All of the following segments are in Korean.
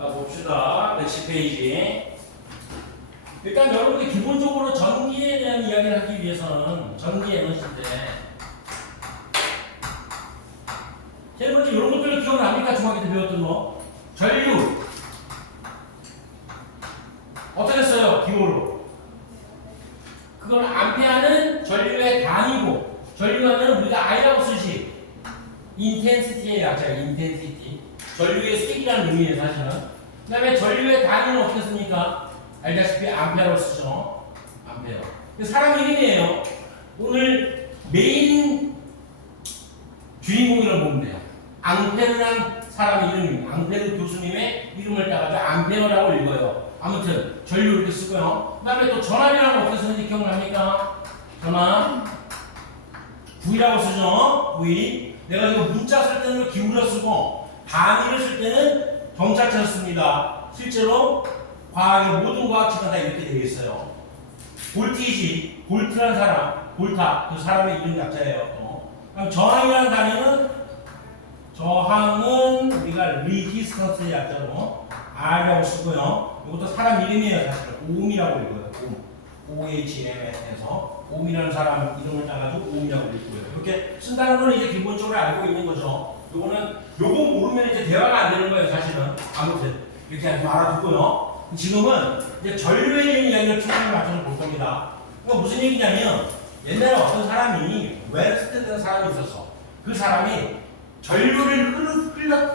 자, 봅시다. 110페이지. 일단 여러분들이 기본적으로 전기에 대한 이야기를 하기 위해서는 전기 에너지 때 제일 먼저 이런 것들을 기억납니까? 중학교 때 배웠던 거. 전류. 어떻게 써요? 기호로. 그건 암페어는 전류의 단위고, 전류하면 우리가 I라고 쓰지. 인텐시티의 약자예요. 인텐시티. 전류의 수익이라는 의미예요, 사실은. 그 다음에 전류의 단위는 어떻게 씁니까? 알다시피 암페어로 쓰죠. 암페어. 사람 이름이에요. 오늘 메인 주인공이라고 보면 돼요. 앙페르란 사람 이름입니다. 앙페르 교수님의 이름을 따가지고 암페어라고 읽어요. 아무튼 전류 이렇게 쓰고요. 그 다음에 또 전압이라고 어떻게 쓰는지 기억납니까? 전압 V라고 쓰죠. V. 내가 이거 문자 쓸 때는 기울여 쓰고 단위를 쓸 때는 정자체를 씁니다. 실제로 과학의 모든 과학책은 다 이렇게 되어 있어요. 볼티지, 볼트란 사람, 볼타, 그 사람의 이름 약자예요. 또. 그럼 저항이라는 단위는 저항은 우리가 리지스턴스의 약자로 R이라고 쓰고요. 이것도 사람 이름이에요. 사실 옴이라고 읽어요. OHM에서 옴이라는 사람 이름을 따가지고 옴이라고 읽고요. 이렇게 쓴다는 건 이제 기본적으로 알고 있는 거죠. 요거 모르면 이제 대화가 안 되는 거예요. 사실은 아무튼 이렇게 알아두고요. 지금은 이제 전류에 대한 이야기를 초점을 맞춰서 볼 겁니다. 그러니까 무슨 얘기냐면 옛날에 어떤 사람이 웰스트 된 사람이 있었어. 그 사람이 전류를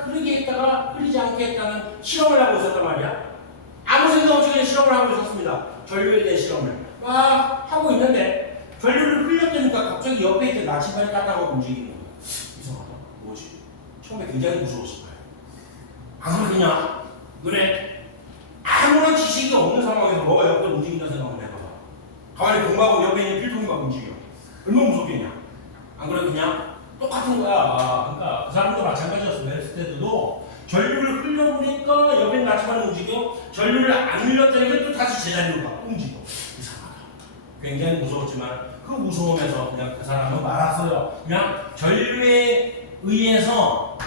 흐르게 했다가 흐르지 않게 했다는 실험을 하고 있었단 말이야. 아무 생각 없이 그냥 실험을 하고 있었습니다. 전류에 대한 실험을 막 하고 있는데 전류를 흘렸다니까 갑자기 옆에 있던 나침반이 까다가 움직이는 거야. 이상하다. 뭐지? 처음에 굉장히 무서웠을 거야. 안 그러냐? 그래. 아무런 지식이 없는 상황에서 뭐가 옆에 움직인다는 생각을 해봐봐. 가만히 공부하고 옆에 있는 필통이 막 움직여. 얼마나 무섭겠냐? 안 그래 그냥 똑같은 거야. 그러니까 그 사람도 마찬가지였어. 웰스테드도 전류를 흘려보니까 옆에 나침반이 움직여. 전류를 안 흘렸다니까 또 다시 제자리로 막 움직여. 이상하다. 굉장히 무서웠지만 그 무서움에서 그냥 그 사람은 말았어요. 그냥 전류에 의해서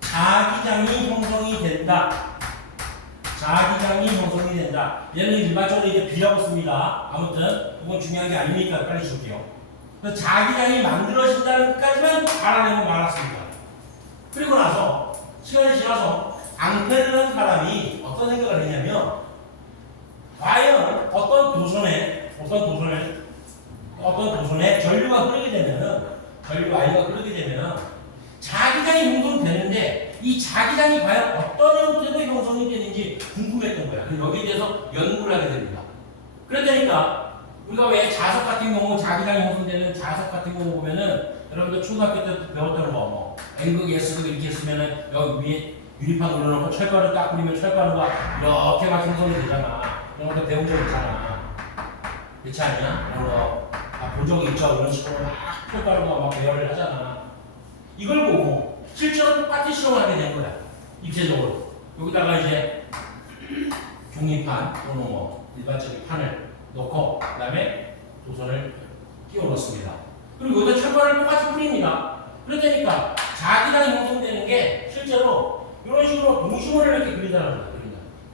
자기장이 형성이 된다. 자기장이 형성이 된다. 얘는 일반적으로 이제 B라고 씁니다. 아무튼 그건 중요한 게 아니니까 빨리 줄게요. 그래서 자기장이 만들어진다는 것까지만 알아내고 말았습니다. 그리고 나서 시간이 지나서 앙페르라는 사람이 어떤 생각을 했냐면 과연 어떤 도선에 전류가 흐르게 되면은 전류 I가 흐르게 되면은 자기장이 형성되는데 이 자기장이 과연 어떤 형태로 형성이 되는지 궁금했던 거야. 그래서 여기에 대해서 연구를 하게 됩니다. 그러니까 우리가 왜 자석 같은 경우 자기장이 형성되는 자석 같은 경우 보면은 여러분들 초등학교 때 배웠던 거 뭐 N극, S극 이렇게 쓰면은 여기 위에 유리판 올려놓고 철가루 딱 뿌리면 철가루가 이렇게 막 형성이 되잖아. 이런 것도 배운 적 있잖아. 그렇지 않냐? 이런 거 본 적이 있죠. 이런 식으로 막 철가루가 막 배열을 하잖아. 이걸 보고 실제로 똑같은 실험을 하게 된 거야. 입체적으로. 여기다가 이제 종이판 또는 뭐 일반적인 판을 넣고 그 다음에 도선을 끼워 넣습니다. 그리고 여기다 철가루를 똑같이 뿌립니다. 그러니까 자기장이 형성되는 게 실제로 이런 식으로 동심원을 이렇게 그리다는 거야.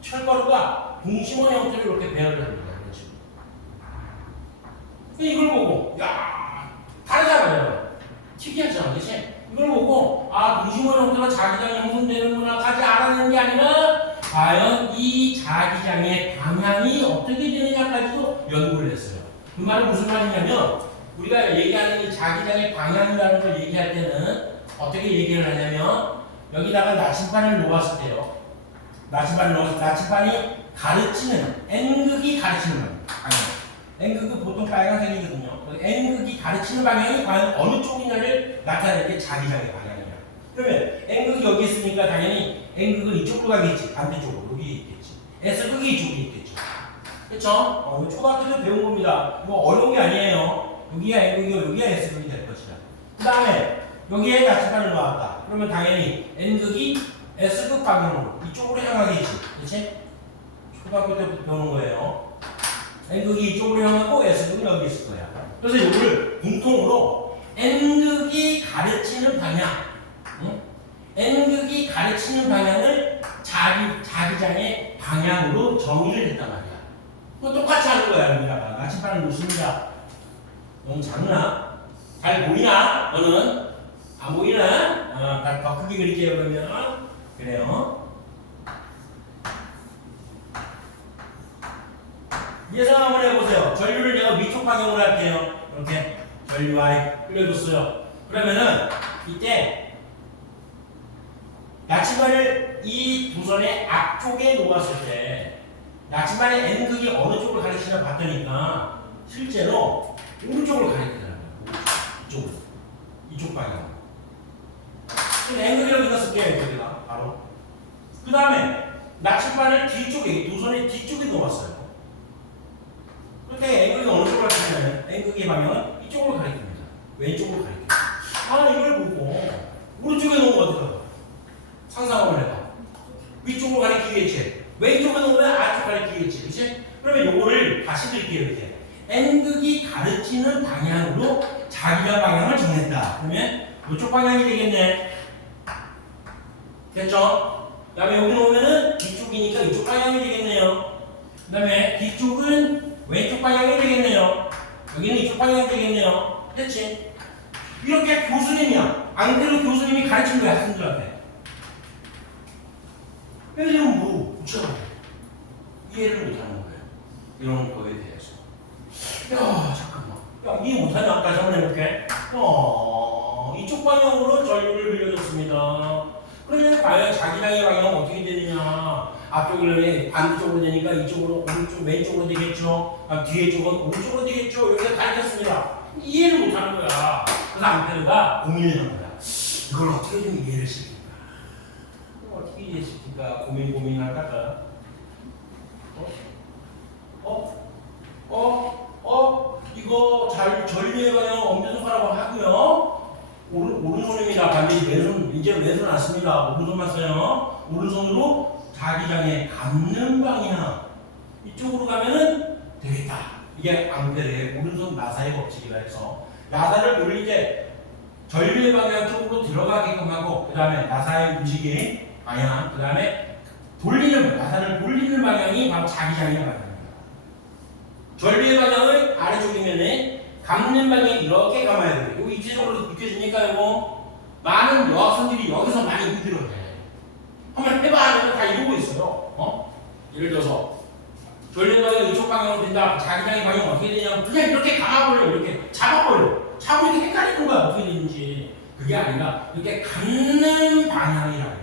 철가루가 동심원 형태로 이렇게 배열을 합니다. 이런 식으로. 이걸 보고 야 다르잖아요. 특이하잖아. 그치? 이걸 보고 동심원 형태가 자기장이 형성되는구나까지 알아내는 게 아니라 과연 이 자기장의 방향이 어떻게 되느냐까지도 연구를 했어요. 그 말은 무슨 말이냐면 우리가 얘기하는 이 자기장의 방향이라는 걸 얘기할 때는 어떻게 얘기를 하냐면 여기다가 나침반을 놓았을 때요. 나침반이 가르치는 N극이 가르치는 방향. N극은 보통 빨간색이거든요. N극이 가르치는 방향이 과연 어느 쪽이냐를 나타내는 게 자기장의 방향이야. 그러면 N극이 여기 있으니까 당연히 N극은 이쪽으로 가겠지. 반대쪽으로 여기 있겠지. S극이 이쪽에 있겠죠. 그렇죠? 초등학교 때 배운 겁니다. 이거 어려운 게 아니에요. 여기가 N극이고 여기가 S극이 될 것이다. 그 다음에 여기에 나침반을 놓았다. 그러면 당연히 N극이 S극 방향으로 이쪽으로 향하겠지. 그렇지? 초등학교 때부터 배우는 거예요. N극이 이쪽으로 향하고 S극은 여기 있을 거야. 그래서 이거를 공통으로 N극이 가르치는 방향, N극이 가르치는 방향을 자기 자기장의 방향으로 정의를 했단 말이야. 뭐 똑같이 하는 거야, 여기다가. 나침반을 놓습니다. 너무 작나? 잘 보이나? 너는? 안 보이나? 더 크게 그릴게요, 그러면. 그래요. 예상 한번 해보세요. 전류를 내가 위쪽 방향으로 할게요. 이렇게 전류 I 흘려줬어요. 그러면은 이때 나침반을 이 도선의 앞쪽에 놓았을 때 나침반의 N극이 어느 쪽을 가리키나 봤더니까 실제로 오른쪽을 가리키더라고요. 이쪽으로. 이쪽 방향. N극이라고 읽었을게요. 여기가 바로. 그 다음에 나침반을 뒤쪽에, 도선의 뒤쪽에 놓았어요. 그때 N극이 어느 쪽으로 가리키냐면 N극의 방향은 이쪽으로 가리킵니다. 왼쪽으로 가리킵니다. 아, 이걸 보고 오른쪽에 놓은 거 어떡하고 상상을 해봐. 위쪽으로 가리키겠지. 왼쪽에 놓으면 아래쪽 가리키겠지. 그치? 그러면 요거를 다시 드릴게요. 이렇게 N극이 가르치는 방향으로 자기장 방향을 정했다. 그러면 이쪽 방향이 되겠네. 됐죠? 그 다음에 여기 놓으면은 뒤쪽이니까 이쪽 방향이 되겠네요. 그 다음에 뒤쪽은 왼쪽 방향이 되겠네요. 여기는 이쪽 방향이 되겠네요. 됐지? 이렇게 교수님이야. 안 그래도 교수님이 가르친 거야, 학생들한테. 이런 뭐 붙여가지고 이해를 못하는 거예요. 이런 거에 대해서. 야, 잠깐만. 야, 이해 못하냐? 다시 한번 해볼게. 이쪽 방향으로 전류를 흘려줬습니다. 그러면 과연 자기장의 방향은 어떻게 되느냐? 앞쪽을 반대쪽으로 되니까 이쪽으로 오른쪽 왼쪽으로 되겠죠. 뒤에 쪽은 오른쪽으로 되겠죠. 이렇게 가르쳤습니다. 이해를 못하는 거야. 그래서 앙페르가 고민을 한 거야. 이걸 어떻게 좀 이해를 시킬까? 어떻게 이해시킬까? 고민하다가 이거 전류의 방향 엄지손가락으로 하고요. 오른손입니다. 반드시 왼손, 이제 왼손 안 씁니다. 오른손만 써요. 오른손으로 자기장에 감는 방향 이쪽으로 가면은 되겠다. 이게 앙페르의 오른손 나사의 법칙이라 해서 나사를 돌릴 때 전류의 방향 쪽으로 들어가게끔 하고 그 다음에 나사의 움직임 방향 그 다음에 나사를 돌리는 방향이 바로 자기장의 방향입니다. 전류의 방향을 아래쪽이면은 감는 방향이 이렇게 감아야 돼요. 이거 입체적으로 느껴집니까? 이거 많은 여학생들이 여기서 많이 힘들어요. 한번 해봐 하면 다 이러고 있어요. 예를 들어서 전류의 방향이 이쪽 방향으로 된다. 자기장의 방향이 어떻게 되냐면 그냥 이렇게 감아버려. 이렇게 잡아버려. 잡으면 이렇게 헷갈리는 거야. 어떻게 되는지. 그게 아니라 이렇게 감는 방향이라고.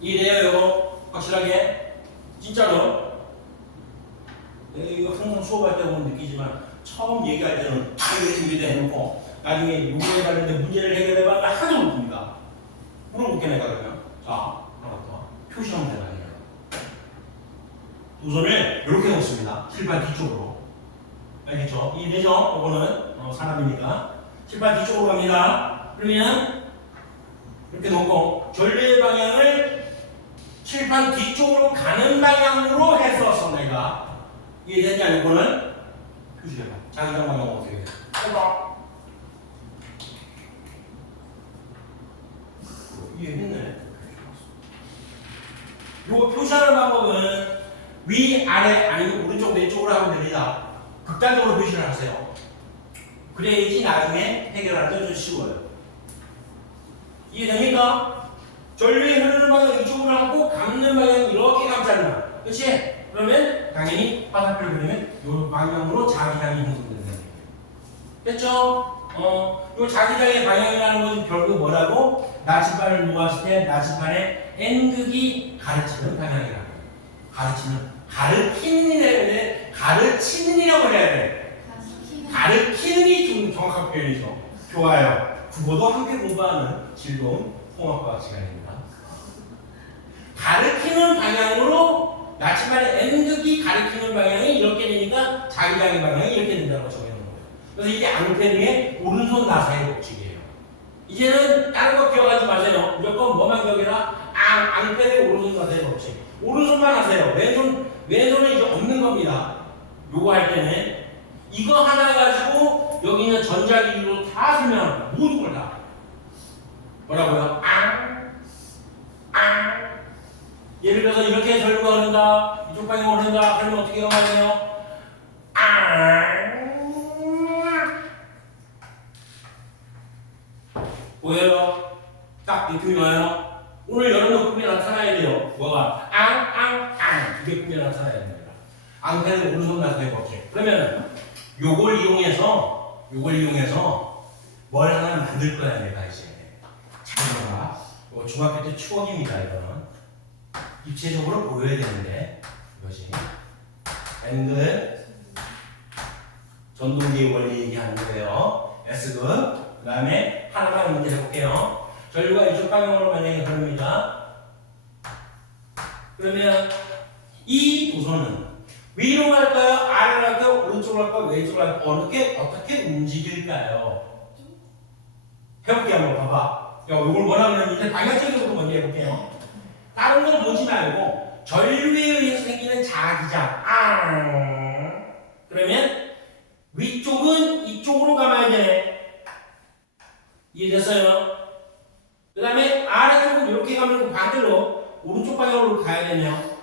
이해돼요? 이거 확실하게? 진짜로? 이거 항상 수업할 때 보면 느끼지만 처음 얘기할 때는 다 이렇게 준비해놓고 나중에 요거에 관련된 문제를 해결해봐 하나도 못 봅니다. 물어볼게 내가 그러면. 자, 하나부터 표시하면 되나요? 두 손을 이렇게 놓습니다. 칠판 뒤쪽으로. 알겠죠? 이해되죠? 이거는 사람이니까. 칠판 뒤쪽으로 갑니다. 그러면 이렇게 놓고 전류의 방향을 칠판 뒤쪽으로 가는 방향으로 했었어 내가. 이해됐냐? 이거는 표시해봐. 자기장 방향은 어떻게 돼? 해봐. 이해했네. 요거 표시하는 방법은 위, 아래, 아니면 오른쪽, 왼쪽으로 하면 됩니다. 극단적으로 표시를 하세요. 그래야지 나중에 해결하는 게 좀 쉬워요. 이해됩니까? 전류의 흐르는 방향 이쪽으로 하고 감는 방향 이렇게 감잖아. 그치? 그러면 당연히 화살표를 그리면 이 방향으로 자기장이 형성된다는 거예요. 됐죠? 이 자기장의 방향이라는 것은 결국 뭐라고? 나침반을 놓았을 때 나침반의 N극이 가르치는 방향이라고. 가르치는이라고 해야 돼. 가르치는이 좀 정확한 표현이죠. 좋아요. 국어도 함께 공부하는 즐거운 통합과학 시간입니다. 가르치는 방향으로 나침반의 N극이 가르치는 방향이 이렇게 되니까 자기장의 방향이 이렇게 된다고 정해놓은 거예요. 그래서 이게 앙페르의 오른손 나사의 법칙이에요. 이제는 다른 거 기억하지 마세요. 무조건 뭐만 기억해라? 앙페르의 오른손 나사의 법칙. 오른손만 하세요. 왼손은 이제 없는 겁니다. 요거 할 때는 이거 하나 가지고 여기 있는 전자기기로 다 설명합니다. 모든 걸 다. 뭐라고요? 예를 들어서 이렇게 방향으로 흐른다. 그러면 어떻게 가야 돼요? 보여요? 딱 느낌이 와요? 오늘 여러 느낌이 나타나야 돼요. 뭐가? 이게 느낌이 나타나야 됩니다. 앙패는 오른손 나서 해볼게. 그러면 요걸 이용해서 뭘 하나 만들 거야, 내가 이제. 잘 봐봐. 중학교 때 추억입니다, 이거는. 입체적으로 보여야 되는데, 이것이. 앵글, 전동기의 원리 얘기하는 거예요. S극. 그 다음에 하나만 문제 해볼게요. 전류가 이쪽 방향으로 만약에 흐릅니다. 그러면 이 도선은 위로 갈까요? 아래로 갈까요? 오른쪽으로 갈까요? 왼쪽으로 갈까요? 어떻게 움직일까요? 해볼게요. 한번 봐봐. 이걸 뭐라 그러는데 방향적으로 먼저 해볼게요. 다른 건 보지 말고 전류에 의해서 생기는 자기장. 그러면 위쪽은 이쪽으로 가면 되네. 이해됐어요? 그 다음에 아래쪽은 이렇게 가면 반대로 오른쪽 방향으로 가야 되네요.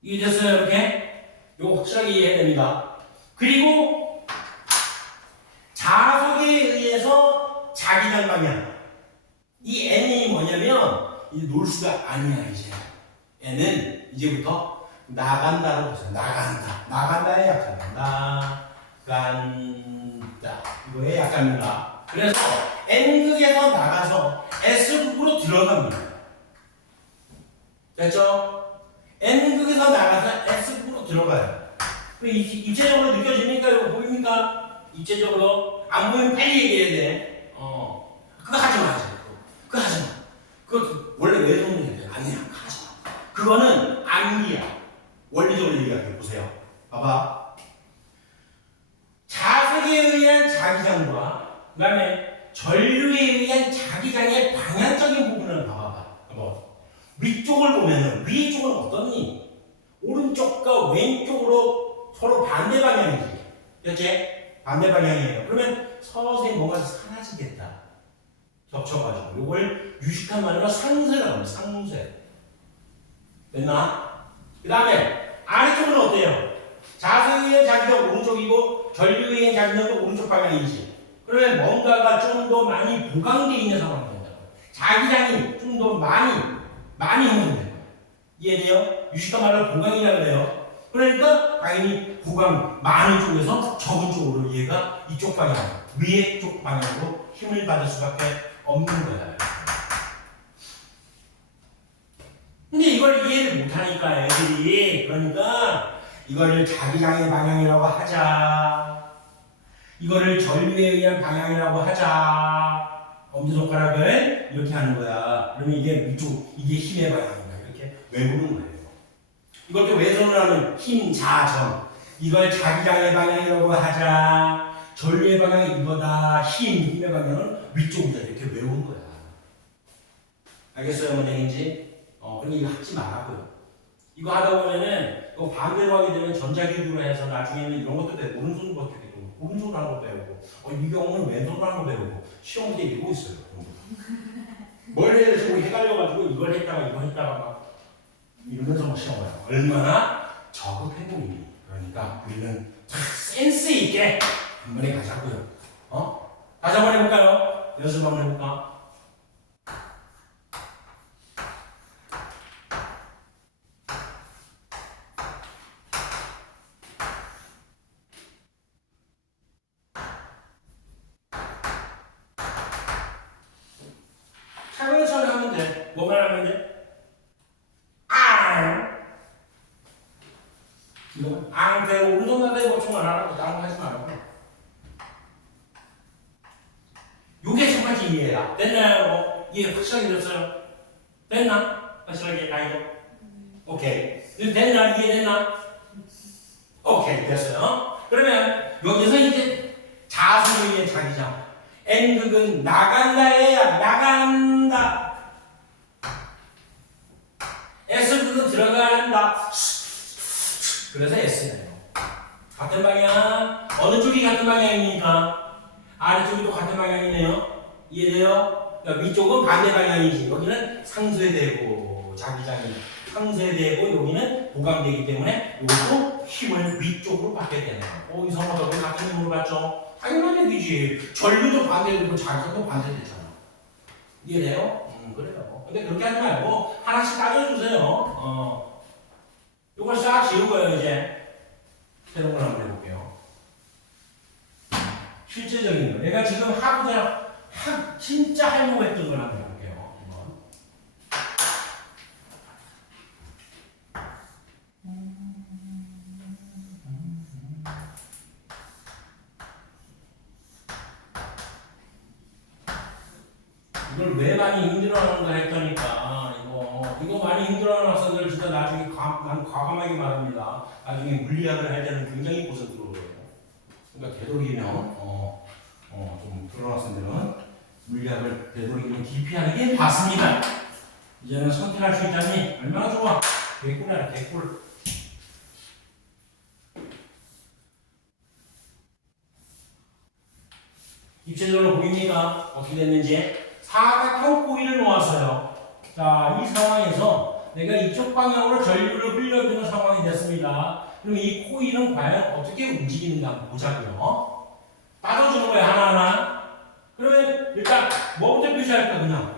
이해됐어요? 이렇게? 이거 확실하게 이해해야 됩니다. 그리고 자석에 의해서 자기장 방향. 이 N이 뭐냐면 이제 놀 수가 아니야 이제. N은 이제부터 나간다로 보세요. 나간다의 약자입니다. 나간다. 이거의 약자입니다. 그래서 N극에서 나가서 S극으로 들어갑니다. 됐죠? N극에서 나가서 S극으로 들어가요. 입체적으로 느껴집니까? 이거 보입니까? 입체적으로 안 보이면 빨리 얘기해야 돼. 그거 하지 마. 그거 하지 마. 그거 원래 왜 그러는 게 아니야. 그거 하지 마. 그거는 암기야. 원리적으로 얘기할게요. 보세요. 봐봐. 자석에 의한 자기장과 그 다음에 전류에 의한 자기장의 방향적인 부분을 봐봐봐. 위쪽을 보면은 위의 쪽은 어떻니? 오른쪽과 왼쪽으로 서로 반대 방향이지. 그렇지? 반대 방향이에요. 그러면 서서히 뭔가 사라지겠다. 겹쳐가지고. 이걸 유식한 말로 상쇄라고 합니다. 상쇄. 됐나? 그 다음에 아래쪽은 어때요? 자석에 의한 자기장 오른쪽이고 전류에 의한 자기장도 오른쪽 방향이지. 그러면 뭔가가 좀 더 많이 보강되어 있는 상황이 된다. 자기장이 좀 더 많이 형성돼요. 이해돼요? 유식한 말로 보강이라고 해요. 그러니까 당연히 보강 많은 쪽에서 적은 쪽으로 얘가 이쪽 방향, 위에 쪽 방향으로 힘을 받을 수밖에 없는 거야. 근데 이걸 이해를 못하니까 애들이 그러니까 이거를 자기장의 방향이라고 하자. 이거를 전류에 의한 방향이라고 하자. 엄지손가락을 이렇게 하는 거야. 그러면 이게 위쪽, 이게 힘의 방향이다. 이렇게 외우는 거예요. 이걸 또 왼손으로 하면 힘, 자정. 이걸 자기장의 방향이라고 하자. 전류의 방향이 이거다. 힘의 방향은 위쪽이다. 이렇게 외우는 거야. 알겠어요? 뭔 얘기인지? 그럼 이거 하지 말라고요. 이거 하다 보면은 이거 반대로 하게 되면 전자기구로 해서 나중에는 이런 것도 배우고 오른손도 어떻게 되고 오른손으로 하는 거 배우고 이 경우는 왼손으로 하는 거 배우고 시험 문제 이러고 있어요. 뭘 해야 될지 헷갈려가지고 이걸 했다가 이거 했다가 막 이러면서 막 시험 봐요. 얼마나 적극해보니 그러니까 우리는 센스 있게 한 번에 가자고요. 다시 한번 해볼까요? 연습 한번 해볼까? 차근차근 하면 돼. 뭐만 하면 돼? 이거 배우 운동하는데 보충 안 하라고 다른 거 하지 말라고. 요게 첫 번째 이해야. 됐나요? 이해 확실하게 됐어요? 됐나? 확실하게 다 이거? 오케이. 됐나? 이해됐나? 오케이 됐어요. 그러면 여기서 이제 자수의 자기장. N극은 나간다예요. 나간다. S극은 들어간다. 그래서 S예요. 같은 방향. 어느 쪽이 같은 방향입니까? 아래쪽이 또 같은 방향이네요. 이해돼요? 그러니까 위쪽은 반대 방향이지. 여기는 상쇄되고 자기장이 상쇄되고 여기는 보강되기 때문에 이것도 힘을 위쪽으로 받게 되네요. 이상하다. 왜 같은 힘으로 받죠? 당연한 얘기지. 전류도 반대되고 자기도 반대되잖아. 이해돼요? 그래요. 근데 그렇게 하지 말고 하나씩 따져주세요. 이걸 싹 지운 거예요, 이제. 새로운 걸 한번 해볼게요. 실제적인 거. 내가 지금 진짜 하려고 했던 걸 한번 해볼게요. 이걸 왜 많이 힘들어하는가 했더니까 이거 많이 힘들어하는 학생들 진짜 나중에 난 과감하게 말합니다. 나중에 물리학을 할 때는 굉장히 고생스러워요. 그러니까 되도록이면 좀 그런 학생들은 물리학을 되도록이면 기피하는 게 맞습니다. 이제는 선택할 수 있다니 얼마나 좋아. 개꿀이야 개꿀. 입체적으로 보입니까? 어떻게 됐는지. 사각형 코일을 놓았어요. 자, 이 상황에서 내가 이쪽 방향으로 전류를 흘려주는 상황이 됐습니다. 그럼 이 코일은 과연 어떻게 움직이는가 보자고요. 따져주는 거예요, 하나하나. 그러면 일단 뭐부터 표시할까, 그냥.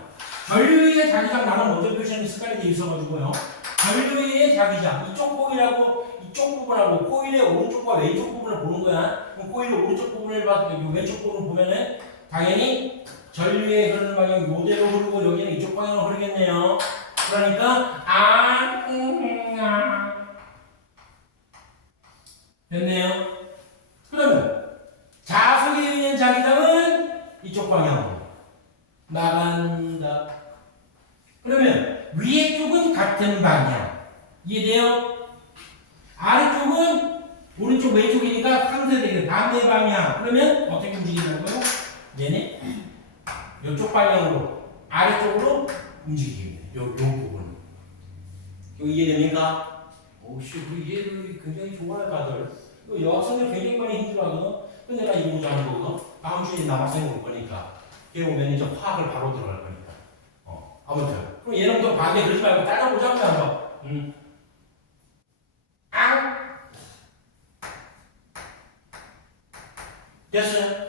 전류의 자기장 나는 먼저 표시하는 습관이 돼 있어가지고요. 전류의 자기장, 이쪽 코일하고 이쪽 부분하고 코일의 오른쪽과 왼쪽 부분을 보는 거야. 그럼 코일의 오른쪽 부분을 봐도 왼쪽 부분을 보면은 당연히 전류의 흐르는 방향 이대로 흐르고 여기는 이쪽 방향으로 흐르겠네요. 그러니까 됐네요. 그러면 자석에 있는 자기장은 이쪽 방향으로 나간다. 그러면 위에 쪽은 같은 방향. 이해돼요? 아래쪽은 오른쪽 왼쪽이니까 상쇄되게 반대 방향. 그러면 어떻게 움직인다고요? 얘네 이쪽 방향으로 아래쪽으로 움직입니다. 요 부분. 이거 이해됩니까? 오씨, 우리 이해를 굉장히 좋아요, 다들. 여학생들 굉장히 많이 힘들어하거든. 근데 내가 이거 보자 하는 거거든. 다음 주에 남학생이 올 거니까. 걔 오면 이제 화학을 바로 들어갈 거니까. 아무튼. 그럼 얘는 또 반대 그러지 말고 따져보자고요, 한번. 됐어요?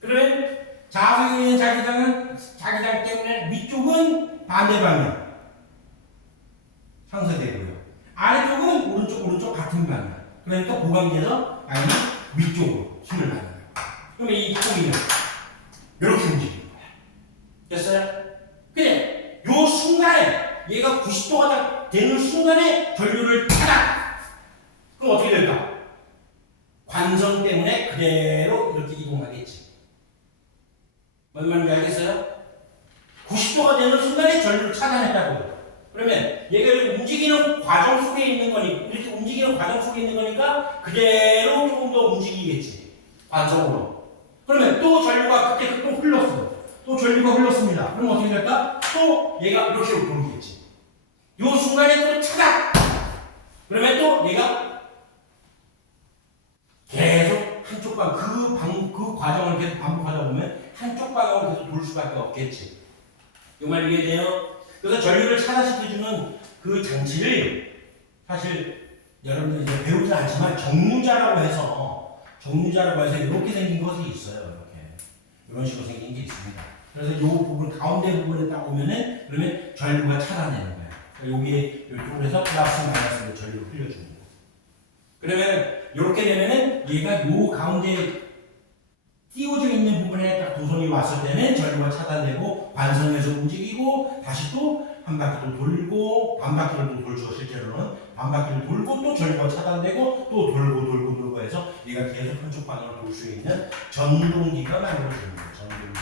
그러면 자석에 있는 자기장은 자기장 때문에 위쪽은 반대 방향 상쇄되고요. 아래쪽은 오른쪽 같은 방향. 그러니까 보강돼서 아니 위쪽으로 힘을 받는 거예요. 그러면 이 코일은 이렇게 움직이는 거야. 됐어요? 근데 요 순간에 얘가 90도가 되는 순간에 전류를 타다. 그럼 어떻게 될까? 관성 때문에 그대로 이렇게 이동하겠지. 뭔 말인지 알겠어요? 90도가 되는 순간에 전류를 차단했다고요. 그러면 얘가 이렇게 움직이는 과정 속에 있는 거니까, 이렇게 움직이는 과정 속에 있는 거니까 그대로 조금 더 움직이겠지. 관성으로. 그러면 또 전류가 그때 또 흘렀어요. 또 전류가 흘렀습니다. 그럼 어떻게 될까? 또 얘가 이렇게 돌겠지. 요 순간에 또 차단! 그러면 또 얘가 계속 한쪽 그 과정을 계속 반복하다 보면 한쪽 방향으로 계속 돌 수밖에 없겠지. 이 말 이해돼요? 그래서 전류를 차단시켜주는 그 장치를 사실 여러분들 이제 배우지 않지만 정류자라고 해서 이렇게 생긴 것이 있어요. 이렇게 이런 식으로 생긴 게 있습니다. 그래서 이 부분 가운데 부분에 딱 오면은 그러면 전류가 차단되는 거예요. 여기에 이쪽으로 해서 플러스 마이너스로 전류를 흘려주는 거예요. 그러면 이렇게 되면은 얘가 요 가운데 띄워져 있는 부분에 딱 도선이 왔을 때는 전류가 차단되고 관성에서 움직이고 다시 또 한 바퀴 또 돌고 반바퀴를 또 돌죠. 실제로는 반바퀴를 돌고 또 전류가 차단되고 또 돌고 해서 얘가 계속 한쪽 방향으로 돌 수 있는 전동기가 만들어지는 거예요. 전동기.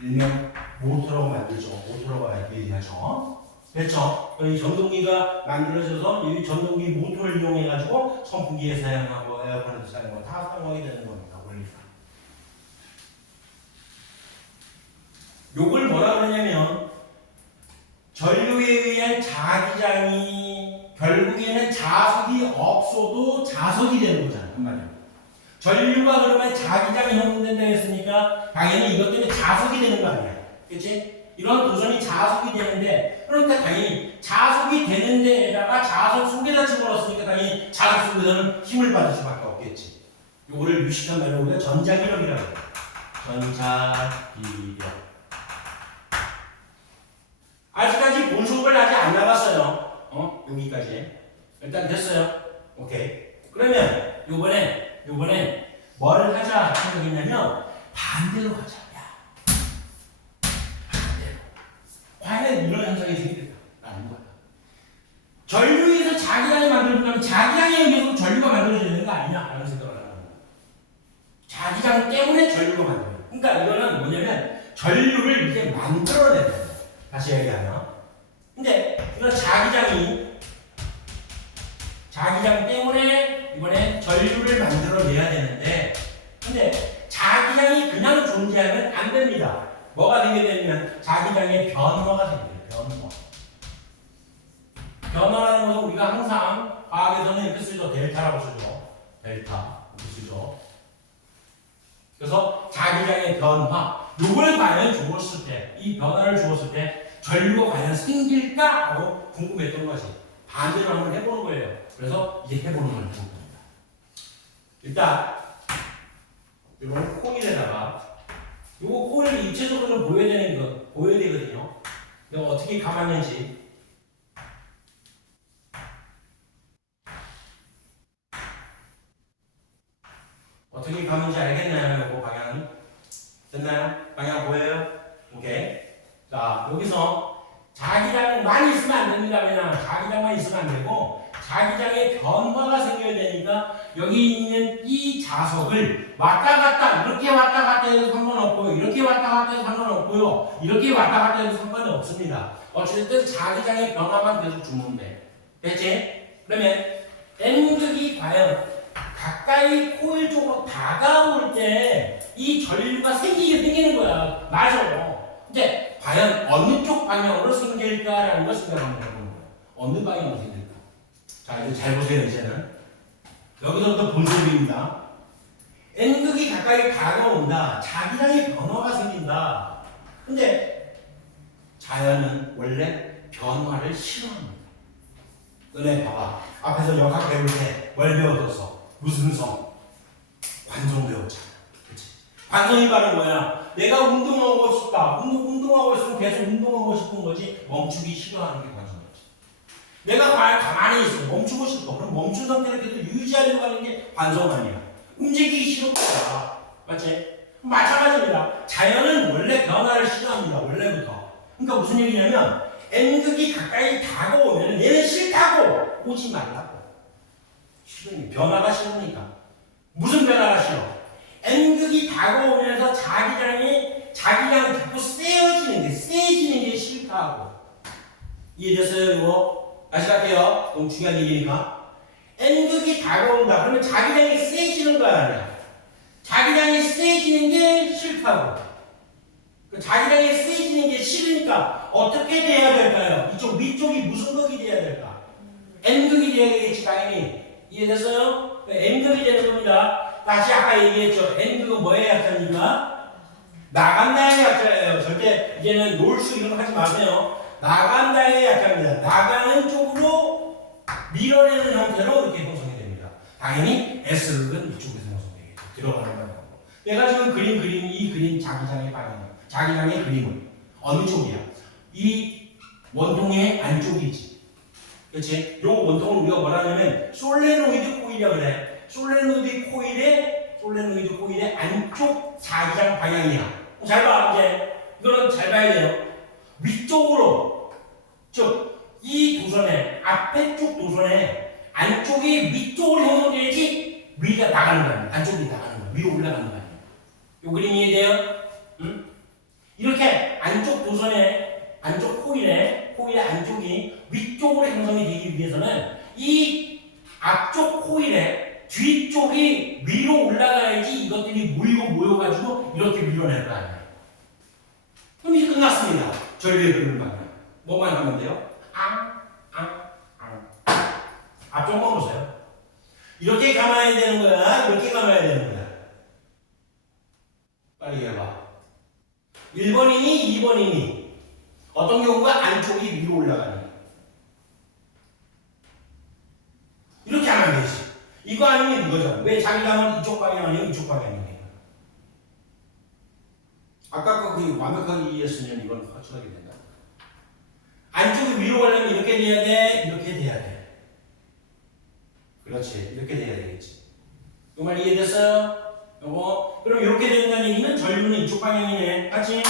일명 모터라고 만들죠. 모터라고 얘기하죠. 됐죠? 이 전동기가 만들어져서 이 전동기 모터를 이용해가지고 선풍기에 사용하고 에어컨에도 사용하고 다 사용하게 되는 겁니다. 원리가. 요걸 뭐라 그러냐면 전류에 의한 자기장이 결국에는 자석이 없어도 자석이 되는 거잖아요. 한마디로. 전류가 그러면 자기장이 형성된다 했으니까 당연히 이것 때문에 자석이 되는 거 아니야. 그치? 이런 도선이 자속이 되는데, 그러니까 당연히 자속이 되는 데에다가 자속 속에다 집어넣었으니까 당연히 자속 속에서는 힘을 받을 수밖에 없겠지. 요거를 유식한 말로 우리가 전자기력이라고 해요. 전자기력. 아직까지 본 수업을 아직 안 나갔어요. 여기까지. 일단 됐어요. 오케이. 그러면 요번엔 뭘 하자 생각했냐면 반대로 하자. 과연 이런 현상이 생길까라는 거야. 전류에서 자기장이 만들어지면 자기장에 의해서 전류가 만들어져야 되는 거 아니냐라는 생각을 하는 거야. 자기장 때문에 전류가 만들어요. 그러니까 이거는 뭐냐면 전류를 이제 만들어내는 거야. 다시 얘기하면. 근데 이런 자기장 때문에 이번에 전류를 만들어내야 되는데, 근데 자기장이 그냥 존재하면 안 됩니다. 뭐가 생겨야 되냐면 자기장의 변화가 생겨요. 변화라는 것은 우리가 항상 과학에서는 이렇게 쓰죠. 델타라고 쓰죠. 델타 이렇게 쓰죠. 그래서 자기장의 변화, 이걸 과연 주었을 때, 이 변화를 주었을 때 전류가 과연 생길까 하고 궁금했던 것이 반대로 한번 해보는 거예요. 그래서 이제 해보는 걸 해볼 겁니다. 일단 이런 코일에다가 요거 코일을 입체적으로 좀 보여야 되거든요. 내가 어떻게 감았는지. 어떻게 감는지 알겠나요? 요거 방향. 됐나요? 방향 보여요? 오케이. 자, 여기서 자기장만 있으면 안 됩니다. 그냥 자기장만 있으면 안 되고, 자기장의 변화가 생겨야 되니까 여기 있는 이 자석을 왔다 갔다, 이렇게 왔다 갔다 해도 상관없고요, 이렇게 왔다 갔다 해도 상관없고요, 이렇게 왔다 갔다 해도 상관이 없습니다. 어쨌든 자기장의 변화만 계속 주면 돼. 됐지? 그러면 N극이 과연 가까이 코일 쪽으로 다가올 때 이 전류가 생기는 거야. 맞아. 근데 과연 어느 쪽 방향으로 생길까라는 걸 생각하면 되는 거야. 어느 방향으로 생길까? 자, 이제 잘 보세요. 이제는 여기서부터 본소리입니다. N극이 가까이 다가온다. 자기장의 변화가 생긴다. 근데 자연은 원래 변화를 싫어합니다. 너네 봐봐. 앞에서 역학 배울 때 뭘 배웠었어? 무슨 성? 관성 배웠잖아. 그치? 관성이 바로 뭐야? 내가 운동하고 싶다. 운동하고 있으면 계속 운동하고 싶은 거지. 멈추기 싫어하는 게 관성이지. 내가 가만히 있어. 멈추고 싶어. 그럼 멈춘 상태를 계속 유지하려고 하는 게 관성 아니야. 움직이기 싫은 거야. 맞지? 마찬가지입니다. 자연은 원래 변화를 싫어합니다. 원래부터. 그러니까 무슨 얘기냐면 N극이 가까이 다가오면 얘는 싫다고 오지 말라고. 싫으니 변화가 싫으니까. 무슨 변화가 싫어? N극이 다가오면서 자기장이 자꾸 세지는 게 싫다고. 이해됐어요? 이거 다시 갈게요. 너무 중요한 얘기니까. N극이 다가온다. 그러면 자기장이 세지는 거 아니야. 자기장이 세지는 게 싫다고. 자기장이 세지는 게 싫으니까 어떻게 돼야 될까요? 이쪽 위쪽이 무슨 극이 돼야 될까? N극이 돼야 되겠지 당연히. 이해됐어요? N극이 되는 겁니다. 다시 아까 얘기했죠. N극은 뭐의 약자입니까? 나간다의 약자예요. 절대 이제는 놀수 이런 거 하지 마세요. 나간다의 약자입니다. 나가는 쪽으로 밀어내는 형태로 이렇게 형성이 됩니다. 당연히 S극은 이쪽에서 형성되겠죠. 들어가는 거고. 내가 지금 이 그림 자기장의 방향. 자기장의 그림은 어느 쪽이야? 이 원통의 안쪽이지. 그렇지? 요 원통을 우리가 뭐라 하냐면 솔레노이드 코일이라고 그래. 솔레노이드 코일의 안쪽 자기장 방향이야. 잘 봐, 이제. 이거는 잘 봐야 돼요. 위쪽으로, 즉 이 도선의 앞에 쪽 도선의 안쪽이 위쪽으로 형성돼야지 위가 나가는 거 아니야. 안쪽이 나가는 거야. 위로 올라가는 거 아니야. 요 그림 이해돼요? 응? 이렇게 안쪽 도선의 안쪽 코일의 안쪽이 위쪽으로 형성이 되기 위해서는 이 앞쪽 코일의 뒤쪽이 위로 올라가야지 이것들이 모여가지고 이렇게 밀어낼 거 아니에요. 그럼 이제 끝났습니다. 전류의 흐르는 방향. 뭐만 하면 돼요? 앞쪽만 보세요. 이렇게 감아야 되는 거야? 이렇게 감아야 되는 거야? 빨리 해봐. 1번이니 2번이니? 이거 아니면 이거잖아. 왜 자기 감은 이쪽 방향 아니면 이쪽 방향이니까. 아까 그 완벽하게 이해했으면 이건 확실하게 된다. 안쪽이 위로 가려면 이렇게 돼야 돼, 이렇게 돼야 돼. 그렇지, 이렇게 돼야 되겠지. 이 말 이해됐어요? 요거 그럼 이렇게 된다는 얘기는 전류는 이쪽 방향이네, 맞지?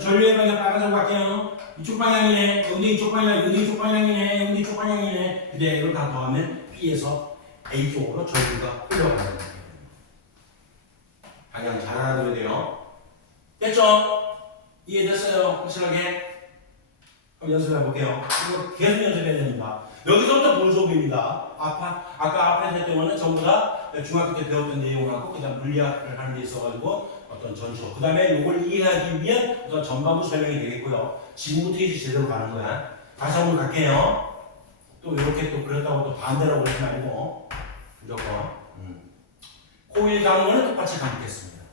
전류의 방향 빨간색으로 바뀌어요. 이쪽 방향이네, 여기 이쪽 방향, 여기 이쪽 방향이네, 여기 이쪽 방향이네. 근데 이걸 다 더하면 B에서 A 쪽으로 전류가 흘러가는 거예요. 방향 잘 알아둬야 돼요. 됐죠? 이해됐어요? 확실하게? 그럼 연습해 볼게요. 이거 계속 연습해야 됩니다. 여기서부터 본 수업입니다. 아까 앞에 했던 거는 전부 다 중학교 때 배웠던 내용하고 그 다음 물리학을 하는 데 있어가지고 어떤 전수. 그 다음에 이걸 이해하기 위한 어떤 전반부 설명이 되겠고요. 지금부터 이제 제대로 가는 거야. 다시 한번 갈게요. 또 이렇게 또 그랬다고 또 반대로 그러지 말고 무조건. 코일 감은 똑같이 감겠습니다.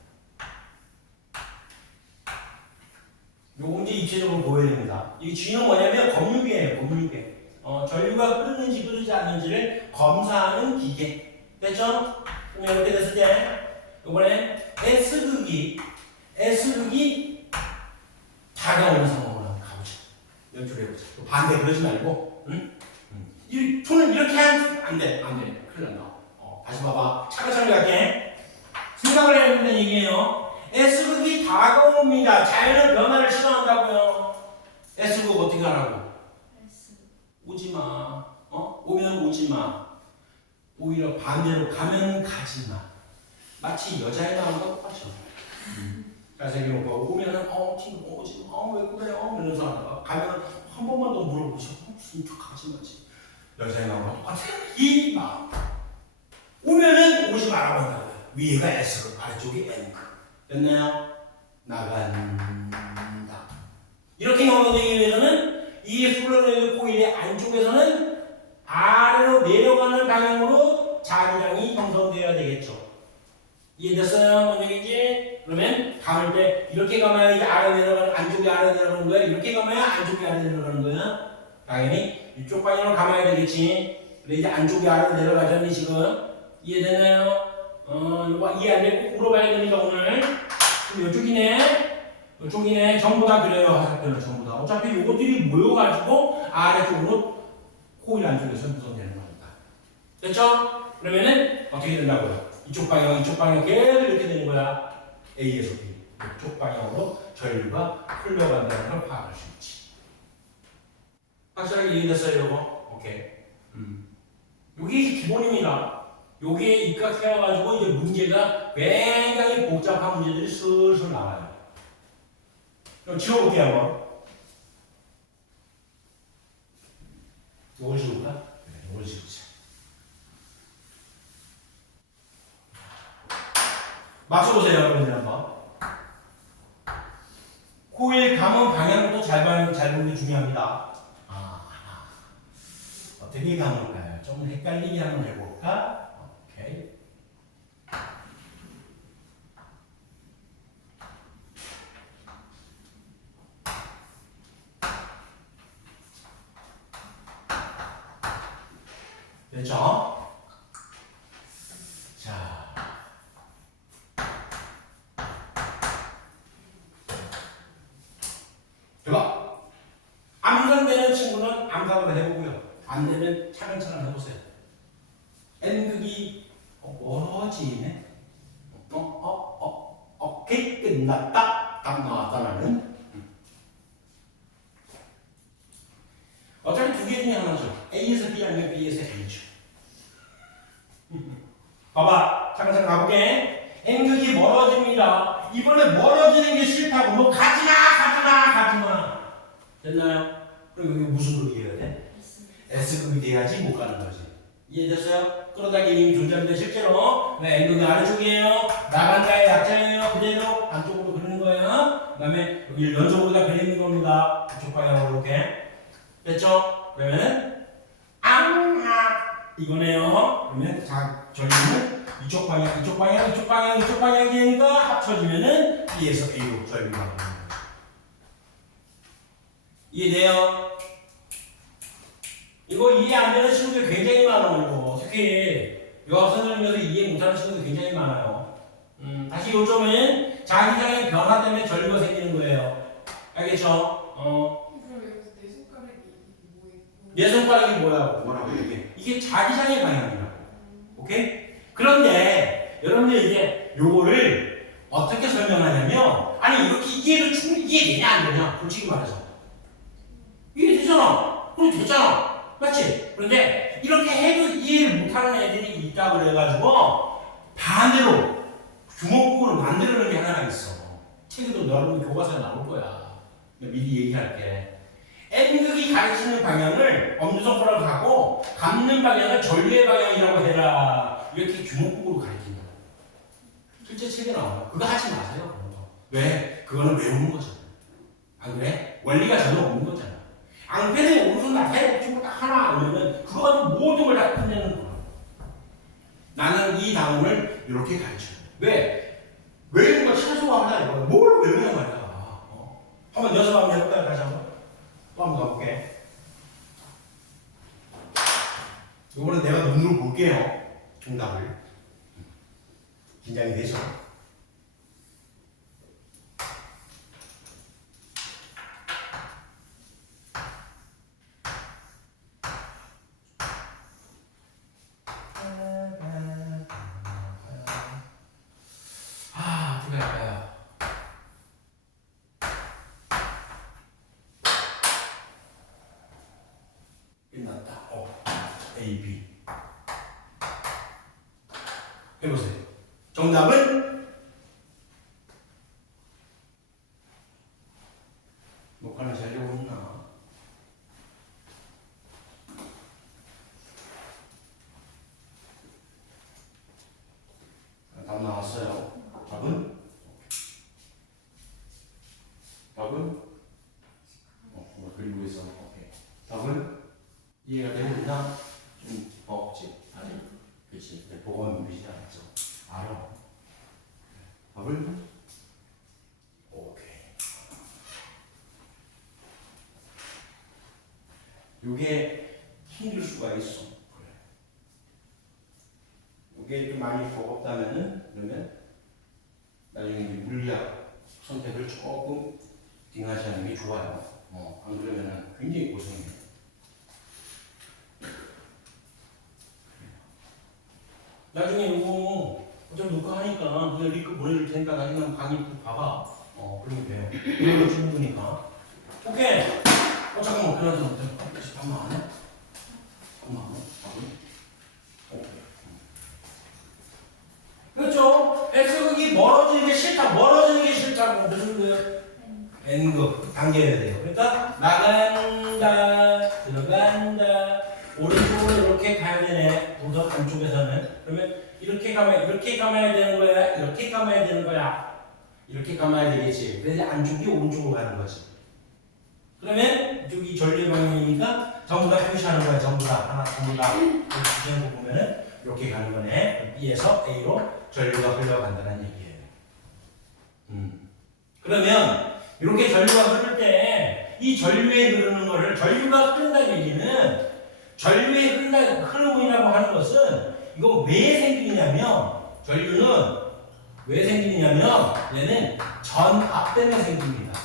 요거 이제 입체적으로 보여야 됩니다. 이 G는 뭐냐면 검유계예요, 검유계. 전류가 흐르는지 흐르지 않는지를 검사하는 기계. 됐죠? 그럼 이렇게 됐을 때, 이번에 S극이 다가오는 상황으로 한번 가보자. 연출해보자. 또 반대 그러지 말고, 응? 이 손을 이렇게 안 돼. 큰일 난다. 다시 봐봐. 차근차근 갈게. 생각을 해야 된다는 얘기예요. S극이 다가옵니다. 자연의 변화를 싫어한다고요. S극 어떻게 하라고? 오지마. 오면 오지마. 오히려 반대로 가면 가지마. 마치 여자애 나오는 거 똑같죠. 잘생긴 오빠 오면은 친구 오지마. 왜 그래? 이러면서 하다가 가면 한 번만 더 물어보셔. 무슨 척 하지 마지. 여자애 나오는 거 똑같아. 이 마음. 오면은 오지 말라고 한다고요. 위에가 S극, 아래쪽이 N극. 됐나요? 나간다. 이렇게 넘어가기 위해서는 이 플로레드 코일의 안쪽에서는 아래로 내려가는 방향으로 자기장이 형성되어야 되겠죠. 이해됐어요? 뭔 얘기인지? 그러면 감을 때 이렇게 감아야 이제 아래 내려가는, 안쪽이 아래 내려가는 거야? 이렇게 감아야 안쪽이 아래 내려가는 거야? 당연히 이쪽 방향으로 감아야 되겠지. 그래 이제 안쪽이 아래 내려가자니 지금 이해됐나요? 이거 이해 안 되고 물어봐야 되니까 오늘. 그럼 이쪽이네. 전부 다 그래요. 화살표는 전부 다. 어차피 이것들이 모여가지고 아래쪽으로 코일 안쪽에서 형성되는 거니까. 됐죠? 그러면은 어떻게 된다고요? 이쪽 방향 계속 이렇게 되는 거야. A에서 B. 이쪽 방향으로 전류가 흘러간다는 걸 파악할 수 있지. 확실하게 이해됐어요, 이거? 오케이. 이게 기본입니다. 여기에 입각해가지고 이제 문제가 굉장히 복잡한 문제들이 슬슬 나와요. 그럼 지워볼게요, 한번. 이걸 지울까? 네, 이걸 지우자. 맞춰보세요, 여러분들 한번. 코일 감은 방향도 잘 보는 게 중요합니다. 어떻게 감을까요? 좀 헷갈리게 한번 해볼까? 오케이. 됐죠? 자. 대박! 암산되는 친구는 암산을 해보고요. 안 되면 차근차근 해보세요. N극이 멀어지네. 오케이, 끝났다. 딱 나왔다, 나는. 어차피 두 개 중에 하나죠. A에서 B 아니면 B에서 A죠. 봐봐. 차근차근 가볼게. N극이 멀어집니다. 이번에 멀어지는 게 싫다고. 뭐, 가지마. 됐나요? 그럼 여기 무슨 극이어야 돼? S극이 돼야지 못 가는 거지. 이해됐어요? 끌어당기는 존재합니다. 실제로. 네, N극이 아래쪽이에요. 나간다의 약자예요. 그대로 안쪽으로 그리는 거예요. 그 다음에 여기 연속으로 다 그리는 겁니다. 이쪽 방향으로 이렇게. 됐죠? 그러면은 이거네요. 그러면 전류는 이쪽 방향이 되니까 합쳐지면은 B에서 A로 전류가 되는 거예요. 이해돼요? 이거 이해 안 되는 친구들 굉장히 많아요. 이거 어떻게 해? 이거 선생님께서 이해 못하는 친구도 굉장히 많아요. 다시 요점은 자기장의 변화 때문에 전류가 생기는 거예요. 알겠죠? 그럼 여기서 내 손가락이 뭐예요? 내 손가락이 뭐라고 이게 자기장의 방향이라고. 오케이? 그런데 여러분들 이제 요거를 어떻게 설명하냐면 아니 이렇게 이해도 충분히 이해되냐 안 되냐 솔직히 말해서 이해되잖아. 그럼 됐잖아. 맞지? 그런데 이렇게 해도 이해를 못하는 애들이 있다고 그래가지고 반대로 주먹구를 만들어내는 게 하나 있어. 책에도 여러분 교과서에 나올 거야. 미리 얘기할게. N극이 가르치는 방향을 엄지손가락을 하고 감는 방향을 전류의 방향이라고 해라. 이렇게 주먹구로 가르친다. 실제 책에 나와요. 그거 하지 마세요. 그런 거. 왜? 그거는 외우는 거잖아. 안 그래? 원리가 전혀 없는 거잖아. 앙패에 오른손 나사에 꽂힌 거 딱 하나 알면은 그거 가지고 모든 걸 다 끝내는 거야. 나는 이 단원을 이렇게 가르쳐요. 왜? 외우는 걸 최소화하자 이거야. 뭘 외우냐 말이야. 한번 연습 한번 해볼까요? 다시 한번. 또 한번 가볼게. 이거는 내가 눈으로 볼게요. 정답을. 긴장이 되죠? 어떻게 할까요? 끝났다. A, B. 해보세요. 정답은 녹화는 잘 되고 있나? 답 나왔어요. 답은? 답은? 그리고 있어. 오케이. 답은? 이해가 되고 있나? 좀 없지? 아니. 그치. 보고는 미지 않았죠. 알아. 답을? 오케이. 요게 힘들 수가 있어. 그래. 요게 좀 많이 버겁다면은, 그러면 나중에 물리학 선택을 조금 딩하시는 게 좋아요. 안 그러면은 굉장히 고생해요. 나중에 이거 좀 녹화하니까 그냥 링크 보내줄 테니까 나중에 한번 강의 봐봐. 그러면 돼요. 이걸로 충분히가. 오케이. 잠깐만, 그나저나 밥만 안 해? 밥만 안 해? 오케이. 그렇죠? X극이 멀어지는 게 싫다. 멀어지는 게 싫다고 무슨 거예요? N극 당겨야 돼요. 그러니까 나간다, 들어간다. 오른쪽으로 이렇게 가야 되네. 도덕 안쪽에서는. 그러면 이렇게 감아야 되는 거야. 이렇게 감아야 되는 거야. 이렇게 감아야 되겠지. 그래서 안쪽이 오른쪽으로 가는 거지. 그러면 이쪽이 전류 방향이니까 전부 다 표시하는 거야. 전부 다. 하나, 전부 다. 이렇게 표시하는 거 보면은 이렇게 가는 거네. B에서 A로 전류가 흘러간다는 얘기예요. 그러면 이렇게 전류가 흐를 때 이 전류에 흐르는 거를 전류가 흐른다는 얘기는 전류의 흐름이라고 하는 것은 이거 왜 생기냐면 전류는 왜 생기냐면 얘는 전압 때문에 생깁니다.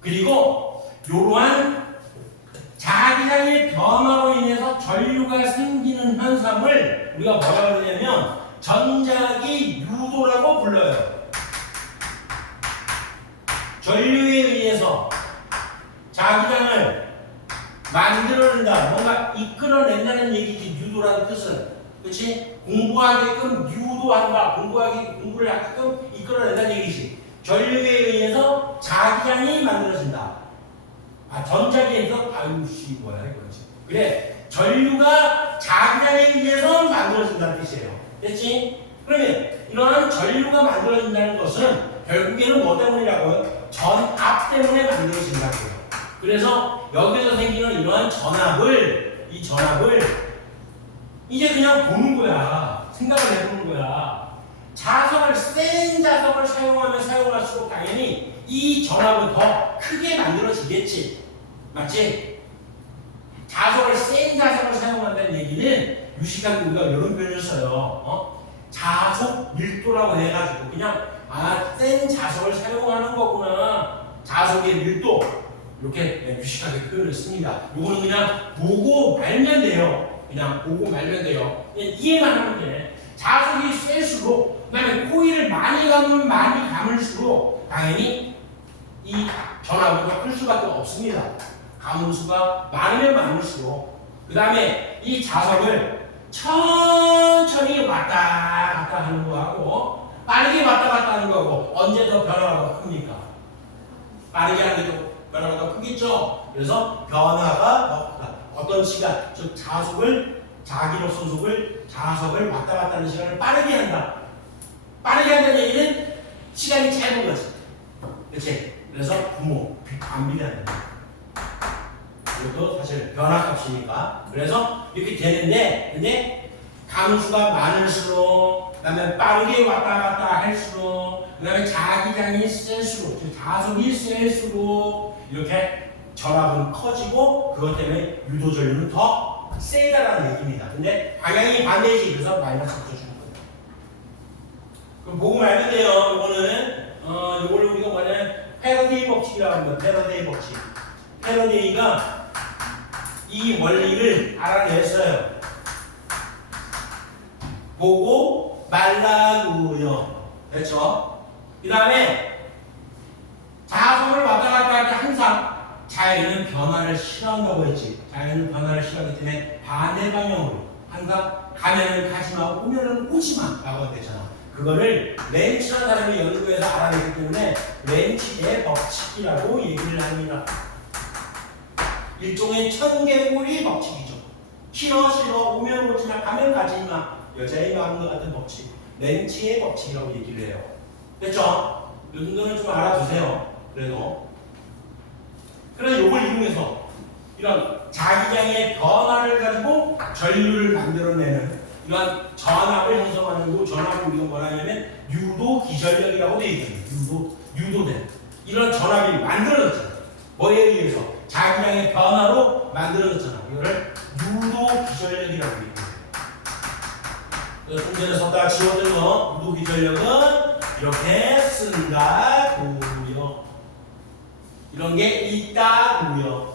그리고 이러한 자기장의 변화로 인해서 전류가 생기는 현상을 우리가 뭐라고 그러냐면 전자기 유도라고 불러요. 전류에 의해서 자기장을 만들어낸다, 뭔가 이끌어낸다는 얘기지. 유도라는 뜻은, 그렇지? 공부하게끔 유도한다, 공부를 하게끔 이끌어낸다는 얘기지. 전류에 의해서 자기장이 만들어진다. 전자기에서 뭐야 이거지. 그래, 전류가 자기장에 의해서 만들어진다는 뜻이에요. 됐지? 그러면 이러한 전류가 만들어진다는 것은 결국에는 뭐 때문이라고요? 전압 때문에 만들어진다고요. 그래서 여기서 생기는 이러한 이 전압을 이제 그냥 보는 거야. 생각을 해보는 거야. 센 자석을 사용하면 사용할수록 당연히 이 전압은 더 크게 만들어지겠지. 맞지? 센 자석을 사용한다는 얘기는 유식한 우리가 이런 표현을 써요. 자석 밀도라고 해가지고 그냥 센 자석을 사용하는 거구나. 자석의 밀도 이렇게 유식하게 표현을 씁니다. 이거는 그냥 보고 말면 돼요. 그냥 보고 말면 돼요. 그냥 이해만 하면 돼. 자석이 셀수록 그다음에 코일을 많이 감으면 많이 감을수록 당연히 이 전압으로 클 수밖에 없습니다. 감은 수가 많으면 많을수록 그 다음에 이 자석을 천천히 왔다 갔다 하는 거하고 빠르게 왔다 갔다 하는 거하고 언제 더 변화가 큽니까? 빠르게 하는 게 더 변화가 더 크겠죠? 그래서 변화가 더 크다. 어떤 시간, 즉 자기력 소속을 자석을 왔다 갔다 하는 시간을 빠르게 한다. 빠르게 한다는 얘기는 시간이 짧은 거지. 그렇지? 그래서 부모, 반비례한다. 이것도 사실 변화값이니까. 그래서 이렇게 되는데, 근데 감수가 많을수록, 그 다음에 빠르게 왔다 갔다 할수록, 그 다음에 자기장이 셀수록, 즉 자석이 셀수록 이렇게 전압은 커지고 그것 때문에 유도전류는 더 세다라는 얘기입니다. 근데 방향이 반대지. 그래서 마이너스 붙여주는 거예요. 그럼 보고 말면 돼요. 요거를 우리가 뭐냐면 패러데이 법칙이라고 합니다. 패러데이 법칙. 패러데이가 이 원리를 알아냈어요. 보고 말라고요. 됐죠? 그 다음에 자석을 왔다 갔다 할 때 항상 자연은 변화를 싫어한다고 했지. 자연은 변화를 싫어하기 때문에 반대 방향으로 항상 가면은 가지마, 오면은 오지마 라고 했잖아. 그거를 렌치라는 사람이 연구해서 알아냈기 때문에 렌치의 법칙이라고 얘기를 합니다. 일종의 천개구리 법칙이죠. 싫어 오면 오지마, 가면 가지마. 여자의 마음과 같은 법칙, 렌치의 법칙이라고 얘기를 해요. 됐죠? 이 정도는 좀 알아두세요. 그래도 요걸 이용해서 이런 자기장의 변화를 가지고 전류를 만들어내는 이런 전압을 형성하는 거, 전압을 우리가 뭐라 하냐면 유도기전력이라고 되어 있잖아요. 유도된 이런 전압이 만들어졌잖아요. 뭐에 의해서? 자기장의 변화로 만들어졌잖아. 이거를 유도기전력이라고 얘기해요. 좀 전에 썼다가 지워진 거, 유도기전력은 이렇게 쓴다고요. 이런 게 있다고요.